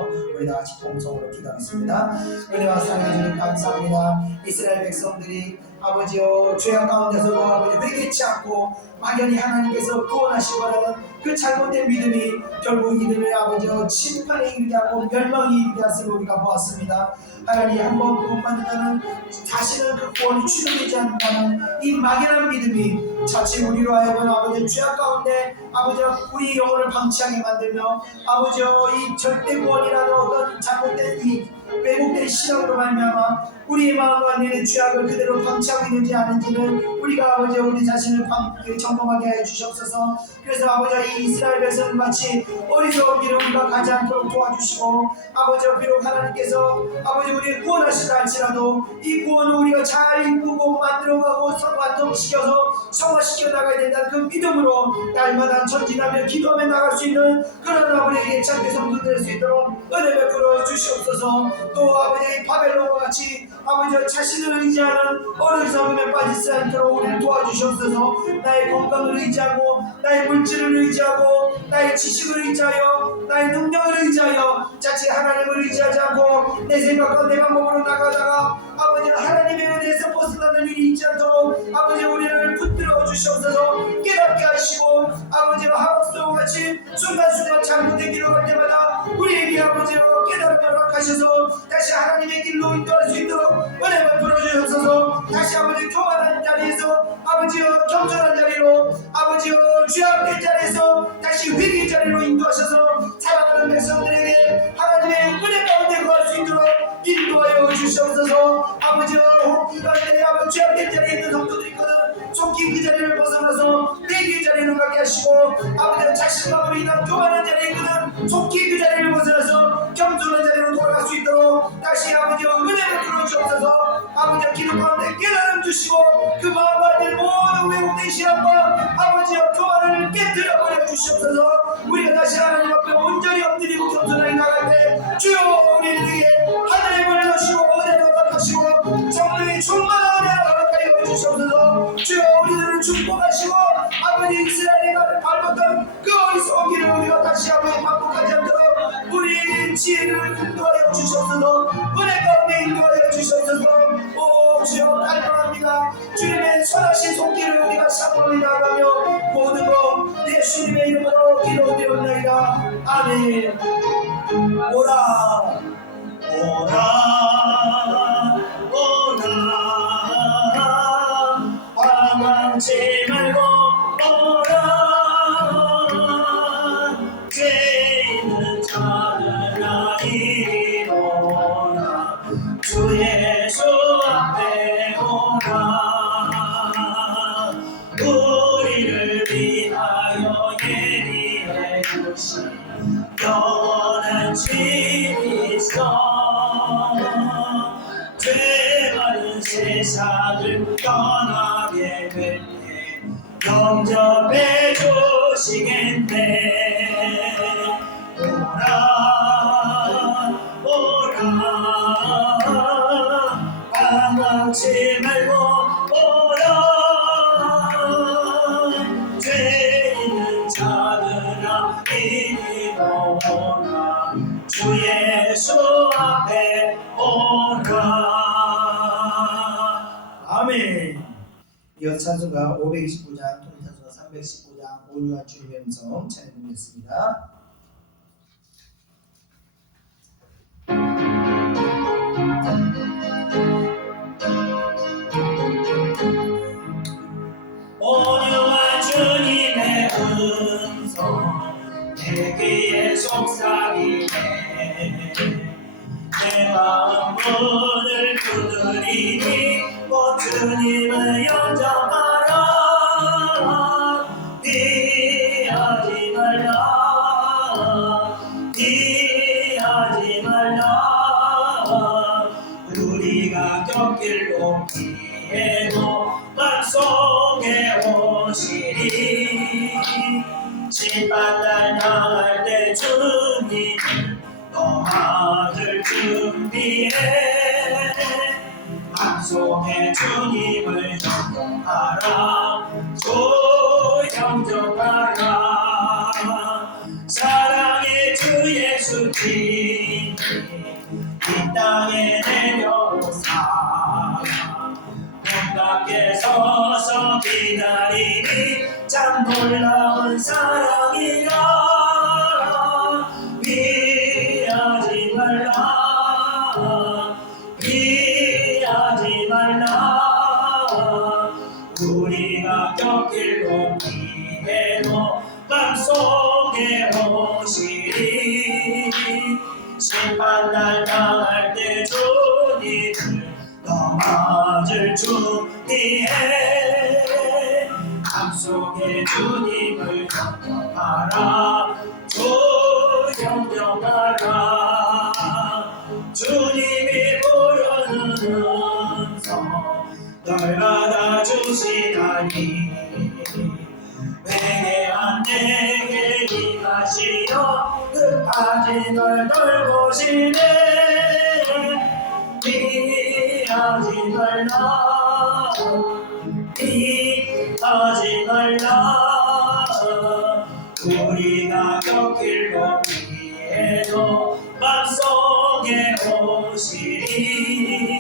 우리 다 같이 동성으로 기도하겠습니다. 은혜와 사랑해 주님 감사합니다. 이스라엘 백성들이 아버지여 죄악 가운데서도 아버지 회개치 않고 막연히 하나님께서 구원하시거라는 그 잘못된 믿음이 결국 이들을 아버지여 심판에 이르게 하고 멸망에 이르게 하심을 우리가 보았습니다. 하나님 한번 구원받으면 다시는 그 구원이 취소되지 않는다는 이 막연한 믿음이 자칫 우리로 하여금 아버지 죄악 가운데 아버지여 우리 영혼을 방치하게 만들며 아버지여 이 절대 구원이라는 어떤 잘못된 이 왜곡된 신앙으로 말미암아 우리의 마음과 내 죄악을 그대로 방치하고 있는지 아닌지는 우리가 아버지 우리 자신을 점검하게 하여 주시옵소서. 그래서 아버지 이 이스라엘 백성 같이 어리석은 길을 우리가 가지 않도록 도와주시고 아버지 비록 하나님께서 아버지 우리를 구원하시다 할지라도 이 구원을 우리가 잘 이끌고 만들어가고 완성시켜서 성화시켜 나가야 된다는 그 믿음으로 날마다 전진하며 기도하며 나갈 수 있는 그런 아버지의 예찬 성도 될 수 있도록 은혜 베풀어 주시옵소서. 또 아버지 바벨론과 같이 아버지 자신을 의지하는 어리석음에 빠지지 않도록 우리를 도와주시옵소서. 나의 건강을 의지하고 나의 물질을 의지하고 나의 지식을 의지하여 나의 능력을 의지하여 자칫 하나님을 의지하지 않고 내 생각과 내 방법으로 나가다가 아버지 하나님의 은혜에서 벗어나는 일이 있지 않도록 아버지 우리를 붙들어 주시옵소서. 깨닫게 하시고 아버지와 하박스와 같이 순간순간 잘못된 길로 갈 때마다 우리에게 아버지와 깨달음을 허락하셔서 다시 하나님의 길로 인도할 수 있도록 은혜를 풀어주셔서 다시 아버지 교만한 자리에서 아버지여 겸손한 자리로 아버지여 죄악된 자리에서 다시 회개의 자리로 인도하셔서 사랑하는 백성들에게 하나님의 은혜 가운데 거할 수 있도록 인도하여 주시옵소서. 아버지여 이 가운데 아버지 죄악된 자리에 있는 성도들이 있거든 속히 그 자리를 벗어나서 회개의 자리로 가게 하시고 아버지 자신감으로 인한 교만한 자리에 있거든 속히 그 자리를 벗어나서 겸손한 자리로 돌아갈 수 있도록 다시 아버지여 은혜를 풀어주옵소서. 아버지여 기도 가운데 깨달음 주시고 그 마음과 내 모든 왜곡된 신앙과 아버지여 교만을 깨뜨려 버려 주시옵소서. 우리가 다시 하나님 앞에 온전히 엎드리고 겸손하게 나갈 때 주여 우리에게 하늘의 문을 여시고 은혜를 허락하시고 성령의 충만한 은혜를 허락하여 주시옵소서. 주여 우리들을 축복하시고 아버지 이스라엘의 발을 밟았던 그 어리석은 길을 우리가 다시 아버지 반복하지 않도록 우리의 지혜를 인도하여 주시옵소서. 은혜 가운데 인도하여 주시옵소서. 오 주여 간절합니다. 주님의 선하신 손길을 우리가 사모하며 나가며 모든 것 예수님의 이름으로 기도드렸나이다. 아멘. 오라 오라 방황치 말고 오라 죄 있는 자들아 이리오라 주 예수 앞에 오라 우리를 위하여 예리해 주신 영원한 진리서 죄 많은 세상을 떠나게 될 때 영접해 주시겠네. 오라 오라 방황치 말고 오라 죄 있는 자들아 이리로 오라 주 예수 앞에 오라. 아멘. 이어 찬송가 529장, 통일찬송가 319장 온유한 주님의 음성 찬양드리겠습니다. 온유한 주님의 음성 내 귀에 속삭이네. 내 마음 문을 두드리니 오 주님을 영접하라. 피하지 말라 피하지 말라. 우리가 곁길로 피해도 맘속에 오시리. 신바달 나갈 때 주님 너아들 준비해. 맘속에 주님을 영접하라. 영접하라. 사랑의 주 예수 님 주님이 참 놀라운 사랑이라 피하지 말라 피하지 말라 우리가 겪길 피해도 맘속에 오시리 심판날 당할 때 주님을 넘어질 준비해 맘속에 주님을 영접하라 영접하라 주님이 부르는 음성 널 받아주시다니 회개한 내게 임하시어 급하지 널 돌보시네 피하지 말라 피하지 말라 우리가 겪길로 피해도 맘속에 오시리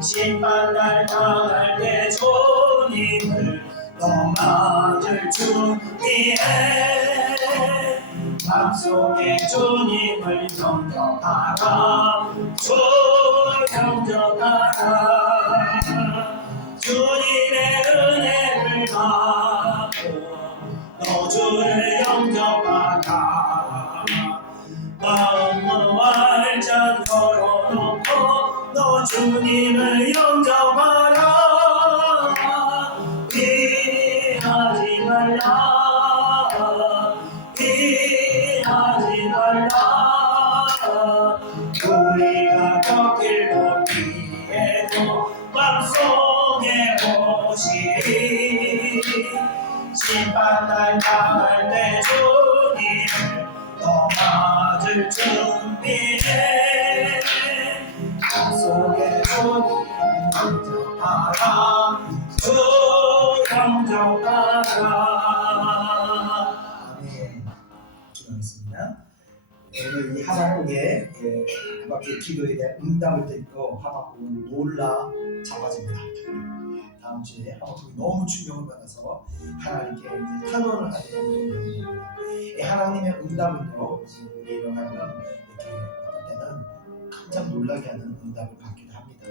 심판날 당할 때 주님을 넘어질 준비해 맘속에 주님을 영접하라 영접하라 주님의 은혜를 받고 너 주를 영접하라 마음을 완전 걸어놓고 너 주님을 영접하라 피하지 말라 피하지 말라 우리가 겪길로 피해도 맘속에 오시리 심판날 당할 때 주님을 넘어질 준비해 맘속에 주님을 영접하라 영접하라 아멘. 기도하겠습니다. 오늘 이 하박국의 하박국의 기도에 대한 응답을 듣고 하박국은 놀라 자빠집니다. 다음 주에 하박국이 너무 충격을 받아서 하나님께 이제 탄원을 하게 되는 겁니다. 하나님의 응답은요, 우리로 하여금 이렇게 어떤 때는 깜짝 놀라게 하는 응답을 받기도 합니다.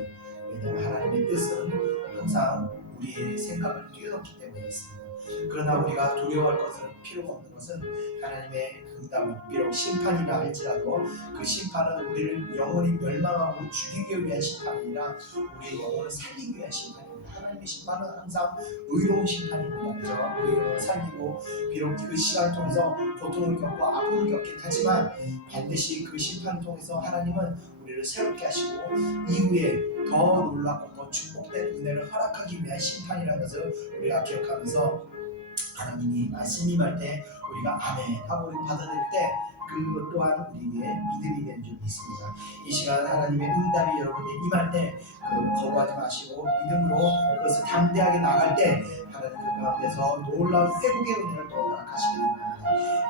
왜냐하면 하나님의 뜻은 항상 우리의 생각을 뛰어넘기 때문에 있습니다. 그러나 우리가 두려워할 것은 필요가 없는 것은 하나님의 응답은 비록 심판이라 할지라도 그 심판은 우리를 영원히 멸망하고 죽이기 위한 심판이 아니라 우리의 영혼을 살리기 위한 심판입니다. 하나님의 심판은 항상 의로운 심판입니다. 그래서 우리의 영혼을 살리고 비록 그 시간을 통해서 고통을 겪고 아픔을 겪긴 하지만 반드시 그 심판을 통해서 하나님은 우리를 새롭게 하시고 이후에 더 놀랍고 더 축복된 은혜를 허락하기 위한 심판이라는 것을 우리가 기억하면서 하나님이 말씀 임할 때 우리가 아멘 하고 우리 받아들일 때 그것 또한 우리에게 믿음이 되는 줄 믿습니다. 이 시간 하나님의 응답이 여러분들 임할 때 거부하지 마시고 믿음으로 그것을 담대하게 나갈 때 하나님 그 가운데서 놀라운 회복의 은혜를 또 허락하시게 됩니다.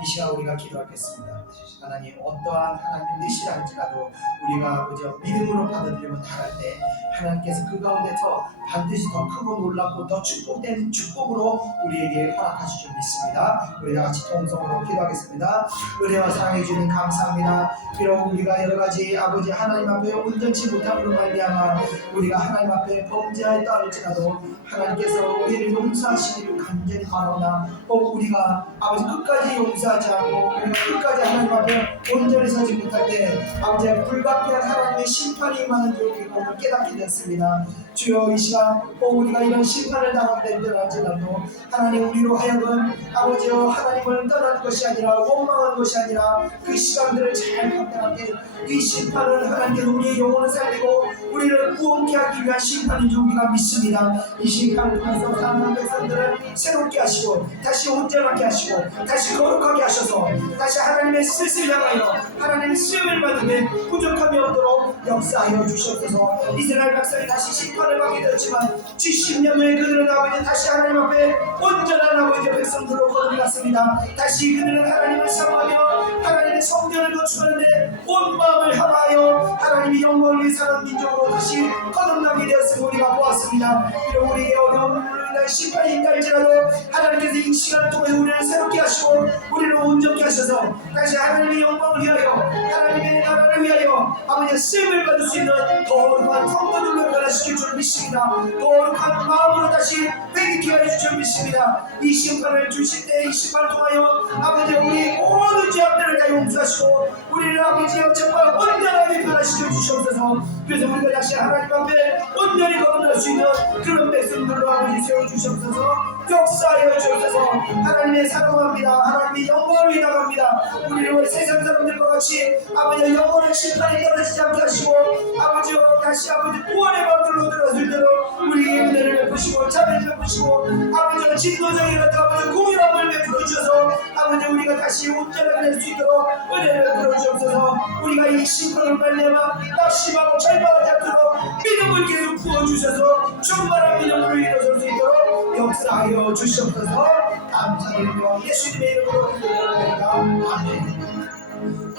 이 시간 우리가 기도하겠습니다. 하나님 어떠한 하나님의 뜻이라 할지라도 우리가 그저 믿음으로 받아들이면 나갈 때 하나님께서 그 가운데서 반드시 더 크고 놀랍고 더 축복된 축복으로 우리에게 허락하실 줄 믿습니다. 우리 다 같이 통성으로 기도하겠습니다. 은혜와 사랑해 주님 감사합니다. 비록 우리가 여러 가지 아버지 하나님 앞에 온전치 못함으로 말미암아 우리가 하나님 앞에 범죄하였다 할지라도 하나님께서 우리를 용서하시기를 간절히 바라오나 우리가 아버지 끝까지 용서하지 않고 우리가 끝까지 하나님 앞에 온전히 서지 못할 때 아버지의 불가피한 하나님의 심판이 임하는 줄 우리가 오늘 깨닫게 됐습니다. 주여 이 시간 우리가 이런 심판을 당하게 될지라도 하나님 우리로 하여금 아버지여 하나님을 떠나는 것이 아니라 원망하는 것이 아니라 그 시간들을 잘 감당하게 이 심판은 하나님께 우리의 영혼을 살리고 우리를 구원케 하기 위한 심판인 줄 우리가 믿습니다. 이 심판을 통해서 사랑하는 백성들을 새롭게 하시고 다시 온전하게 하시고 다시 거룩하게 하셔서 다시 하나님의 뜻을 향하여 하나님의 수염을 받으며 부족함이 없도록 역사하여 주시옵소서. 이스라엘 백성이 다시 심판을 받게 되었지만 70년 후에 그들은 아버지 다시 하나님 앞에 온전한 아버지 백성 백성들로 거듭났습니다. 다시 그들은 하나님을 사모하며 하나님의 성전을 건축하는데 온 마음을 향하여 하나님의 영광을 위해 사는 민족으로 다시 거듭나게 되었음을 우리가 보았습니다. 비록 우리에게 어려움을 인한 심판이 있다할지라도 하나님께서 이 시간을 통해 우리를 새롭게 하시고 우리를 온전케 하셔서 다시 하나님의 영광을 위하여 하나님의 나라를 위하여 아버지의 쓰임을 받을 수 있는 거룩한 성도들로 변화시킬 줄 믿습니다. 거룩한 마음으로 다시 회개케 하여 주실 줄 믿습니다. 이 심판을 주실 때 이 심판을 통하여 아버지 우리 모든 죄악들을 다 용서하시고 우리를 아버지의 정말 온전하게 변화시켜 주시옵소서. 그래서 우리가 다시 하나님 앞에 온전히 거듭날 수 있는 그런 백성들로 아버지 세워주시옵소서. 역사하여 주옵소서. 하나님의 사랑합니다. 하나님의 영광을 위해 나갑니다. 우리를 세상 사람들과 같이 아버지 영원한 심판이 떨어지지 않게 하시고 아버지 다시 아버지 구원의 방들로 들어갈 수 있도록 우리에게 은혜를 베푸시고 자비를 베푸시고 아버지가 진도적이라도 아버지 공의함을 베풀어 주셔서 아버지 우리가 다시 온전하게 될 수 있도록 은혜를 베풀어 주옵소서. 우리가 이 심판을 말미암아 낙심하고 절망하지 않도록 믿음을 계속 부어주셔서 충만한 믿음으로 일어설 수 있도록 역사하여 주시옵소서. 감사드리며 예수님의 이름으로 기도합니다. 아멘.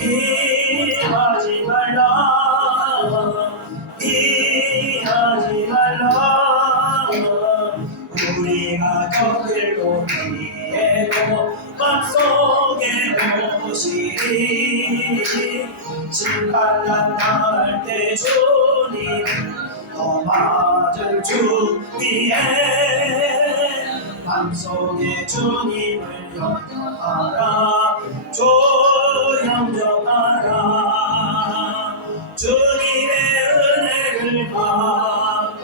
이하지 말라 이하지 말라 우리가 겪을 고비에도 맘속에 오시리 심판난 당할 때 주님 더 맞을 주위에 맘속에 주님을 영접하라 영접하라 주님의 은혜를 받고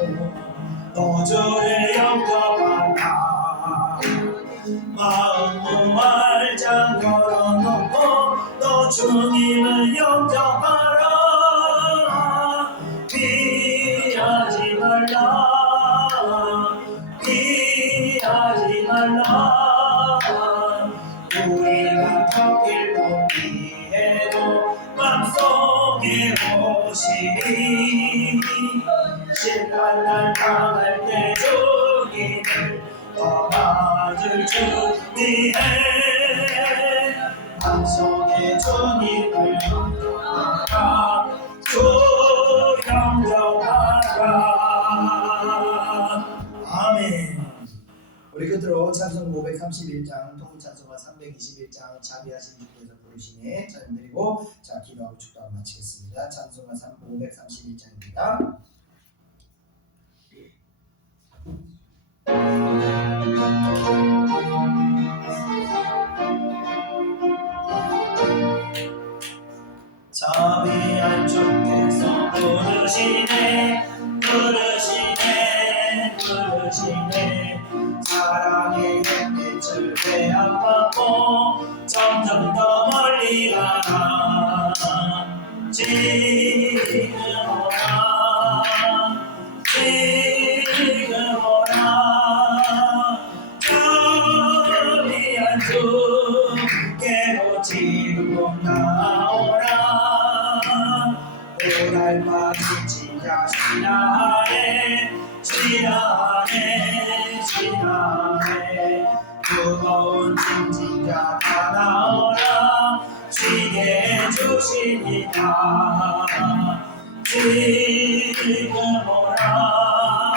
또 주를 영접하라 마음 무말장 열어놓고 또 주님을 영접하라 피하지 말라 피하지 말라 우리가 겪일 고비에도 맘속에 오시리 심판날 당할 때 주님을 더 맞을 주위에 맘속에 주님을 영접하라 영접하라 아멘. 우리 끝으로 찬송 531장 통찬송가 321장 자비하신 주께서 부르시네 찬양드리고 자 기도하고 축도하고 마치겠습니다. 찬송가 531장입니다. 자비한 주께서 부르시네 부르시네 부르시네 사랑의 햇빛을 배합하고 점점 더 멀리 가라 지금 오라 지금 오라 자비한 주께로 지금 나오라 오랄마 지친 자 지나네 지나네 지나네 무거운 짐진 자 다 나오라 쉬게 해주시니라 지금 오라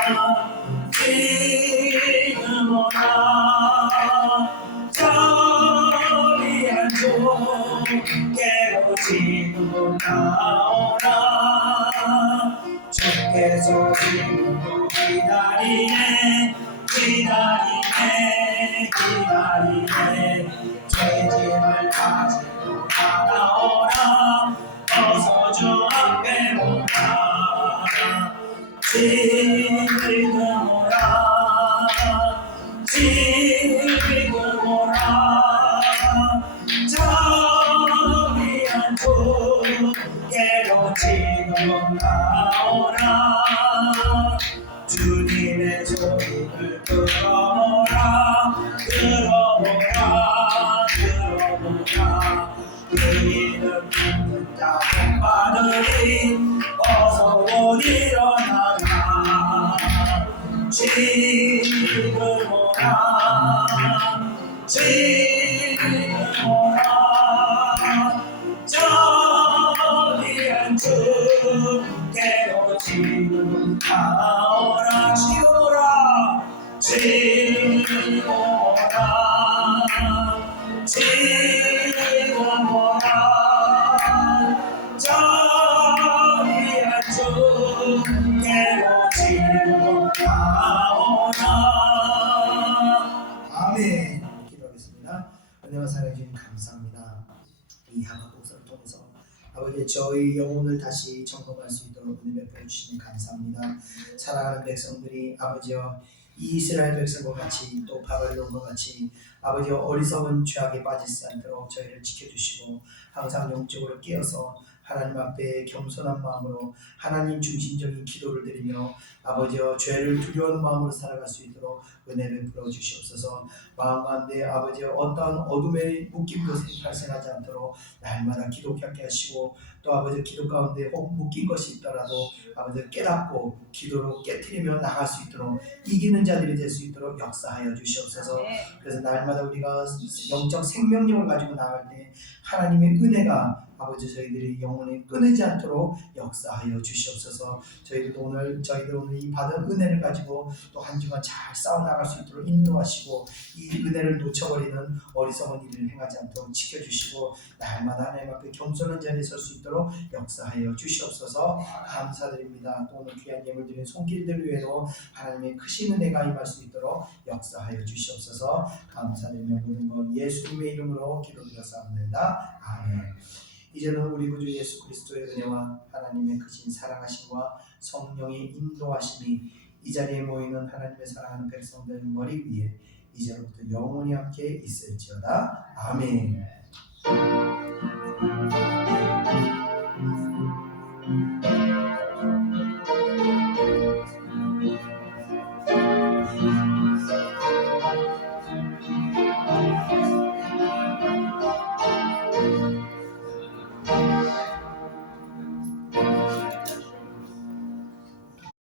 지금 오라 자비한 주께로 지금 나오라 주께서 지금도 기다리네 기다리네 기다리네 죄짐을 가지고 나오라 어서 주 앞에 오라 지금 오라 지금 오라 자비한 주께로 지금 나오라 주님의 소리를 들어보라 들어보라 들어보라 그 이름 듣는 자 복받으리 어서 못 일어나라 지금 오라 지금오라 전이한 주께로 지금 가오라 지금오라 지금오라 전이한 주께로 지금 가오라. 아멘. 기도하겠습니다. 은혜와 사랑해 주님 감사합니다. 이 하박국서를 통해서 아버지 저희 영혼을 다시 점검할 수 있도록 은혜 베풀어 주시니 감사합니다. 사랑하는 백성들이 아버지여 이 이스라엘 백성과 같이 또 바벨론과 같이 아버지 어리석은 죄악에 빠지지 않도록 저희를 지켜주시고 항상 영적으로 깨어서 하나님 앞에 겸손한 마음으로 하나님 중심적인 기도를 드리며 아버지여 죄를 두려워하는 마음으로 살아갈 수 있도록 은혜 베풀어 주시옵소서. 마음 가운데 아버지여 어떠한 어둠의 묶인 것이 발생하지 않도록 날마다 기도케 하시고 또 아버지 기도 가운데 혹 묶인 것이 있더라도 아버지 깨닫고 기도로 깨트리며 나갈 수 있도록 이기는 자들이 될 수 있도록 역사하여 주시옵소서. 그래서 날마다 우리가 영적 생명력을 가지고 나갈 때 하나님의 은혜가 아버지 저희들이 영혼이 끊이지 않도록 역사하여 주시옵소서. 저희들 오늘 이 받은 은혜를 가지고 또 한 주간 잘 싸워 나갈 수 있도록 인도하시고 이 은혜를 놓쳐버리는 어리석은 일을 행하지 않도록 지켜주시고 날마다 하나님 앞에 겸손한 자리에 설 수 있도록 역사하여 주시옵소서. 감사드립니다. 또 오늘 귀한 예물 드린 손길들 위에도 하나님의 크신 은혜가 임할 수 있도록 역사하여 주시옵소서. 감사드리며 모든 것 예수님의 이름으로 기도드렸사옵나이다. 아멘. 이제는 우리 구주 예수 그리스도의 은혜와 하나님의 크신 사랑하심과 성령의 인도하심이 이 자리에 모이는 하나님의 사랑하는 백성들 머리 위에 이제로부터 영원히 함께 있을지어다. 아멘.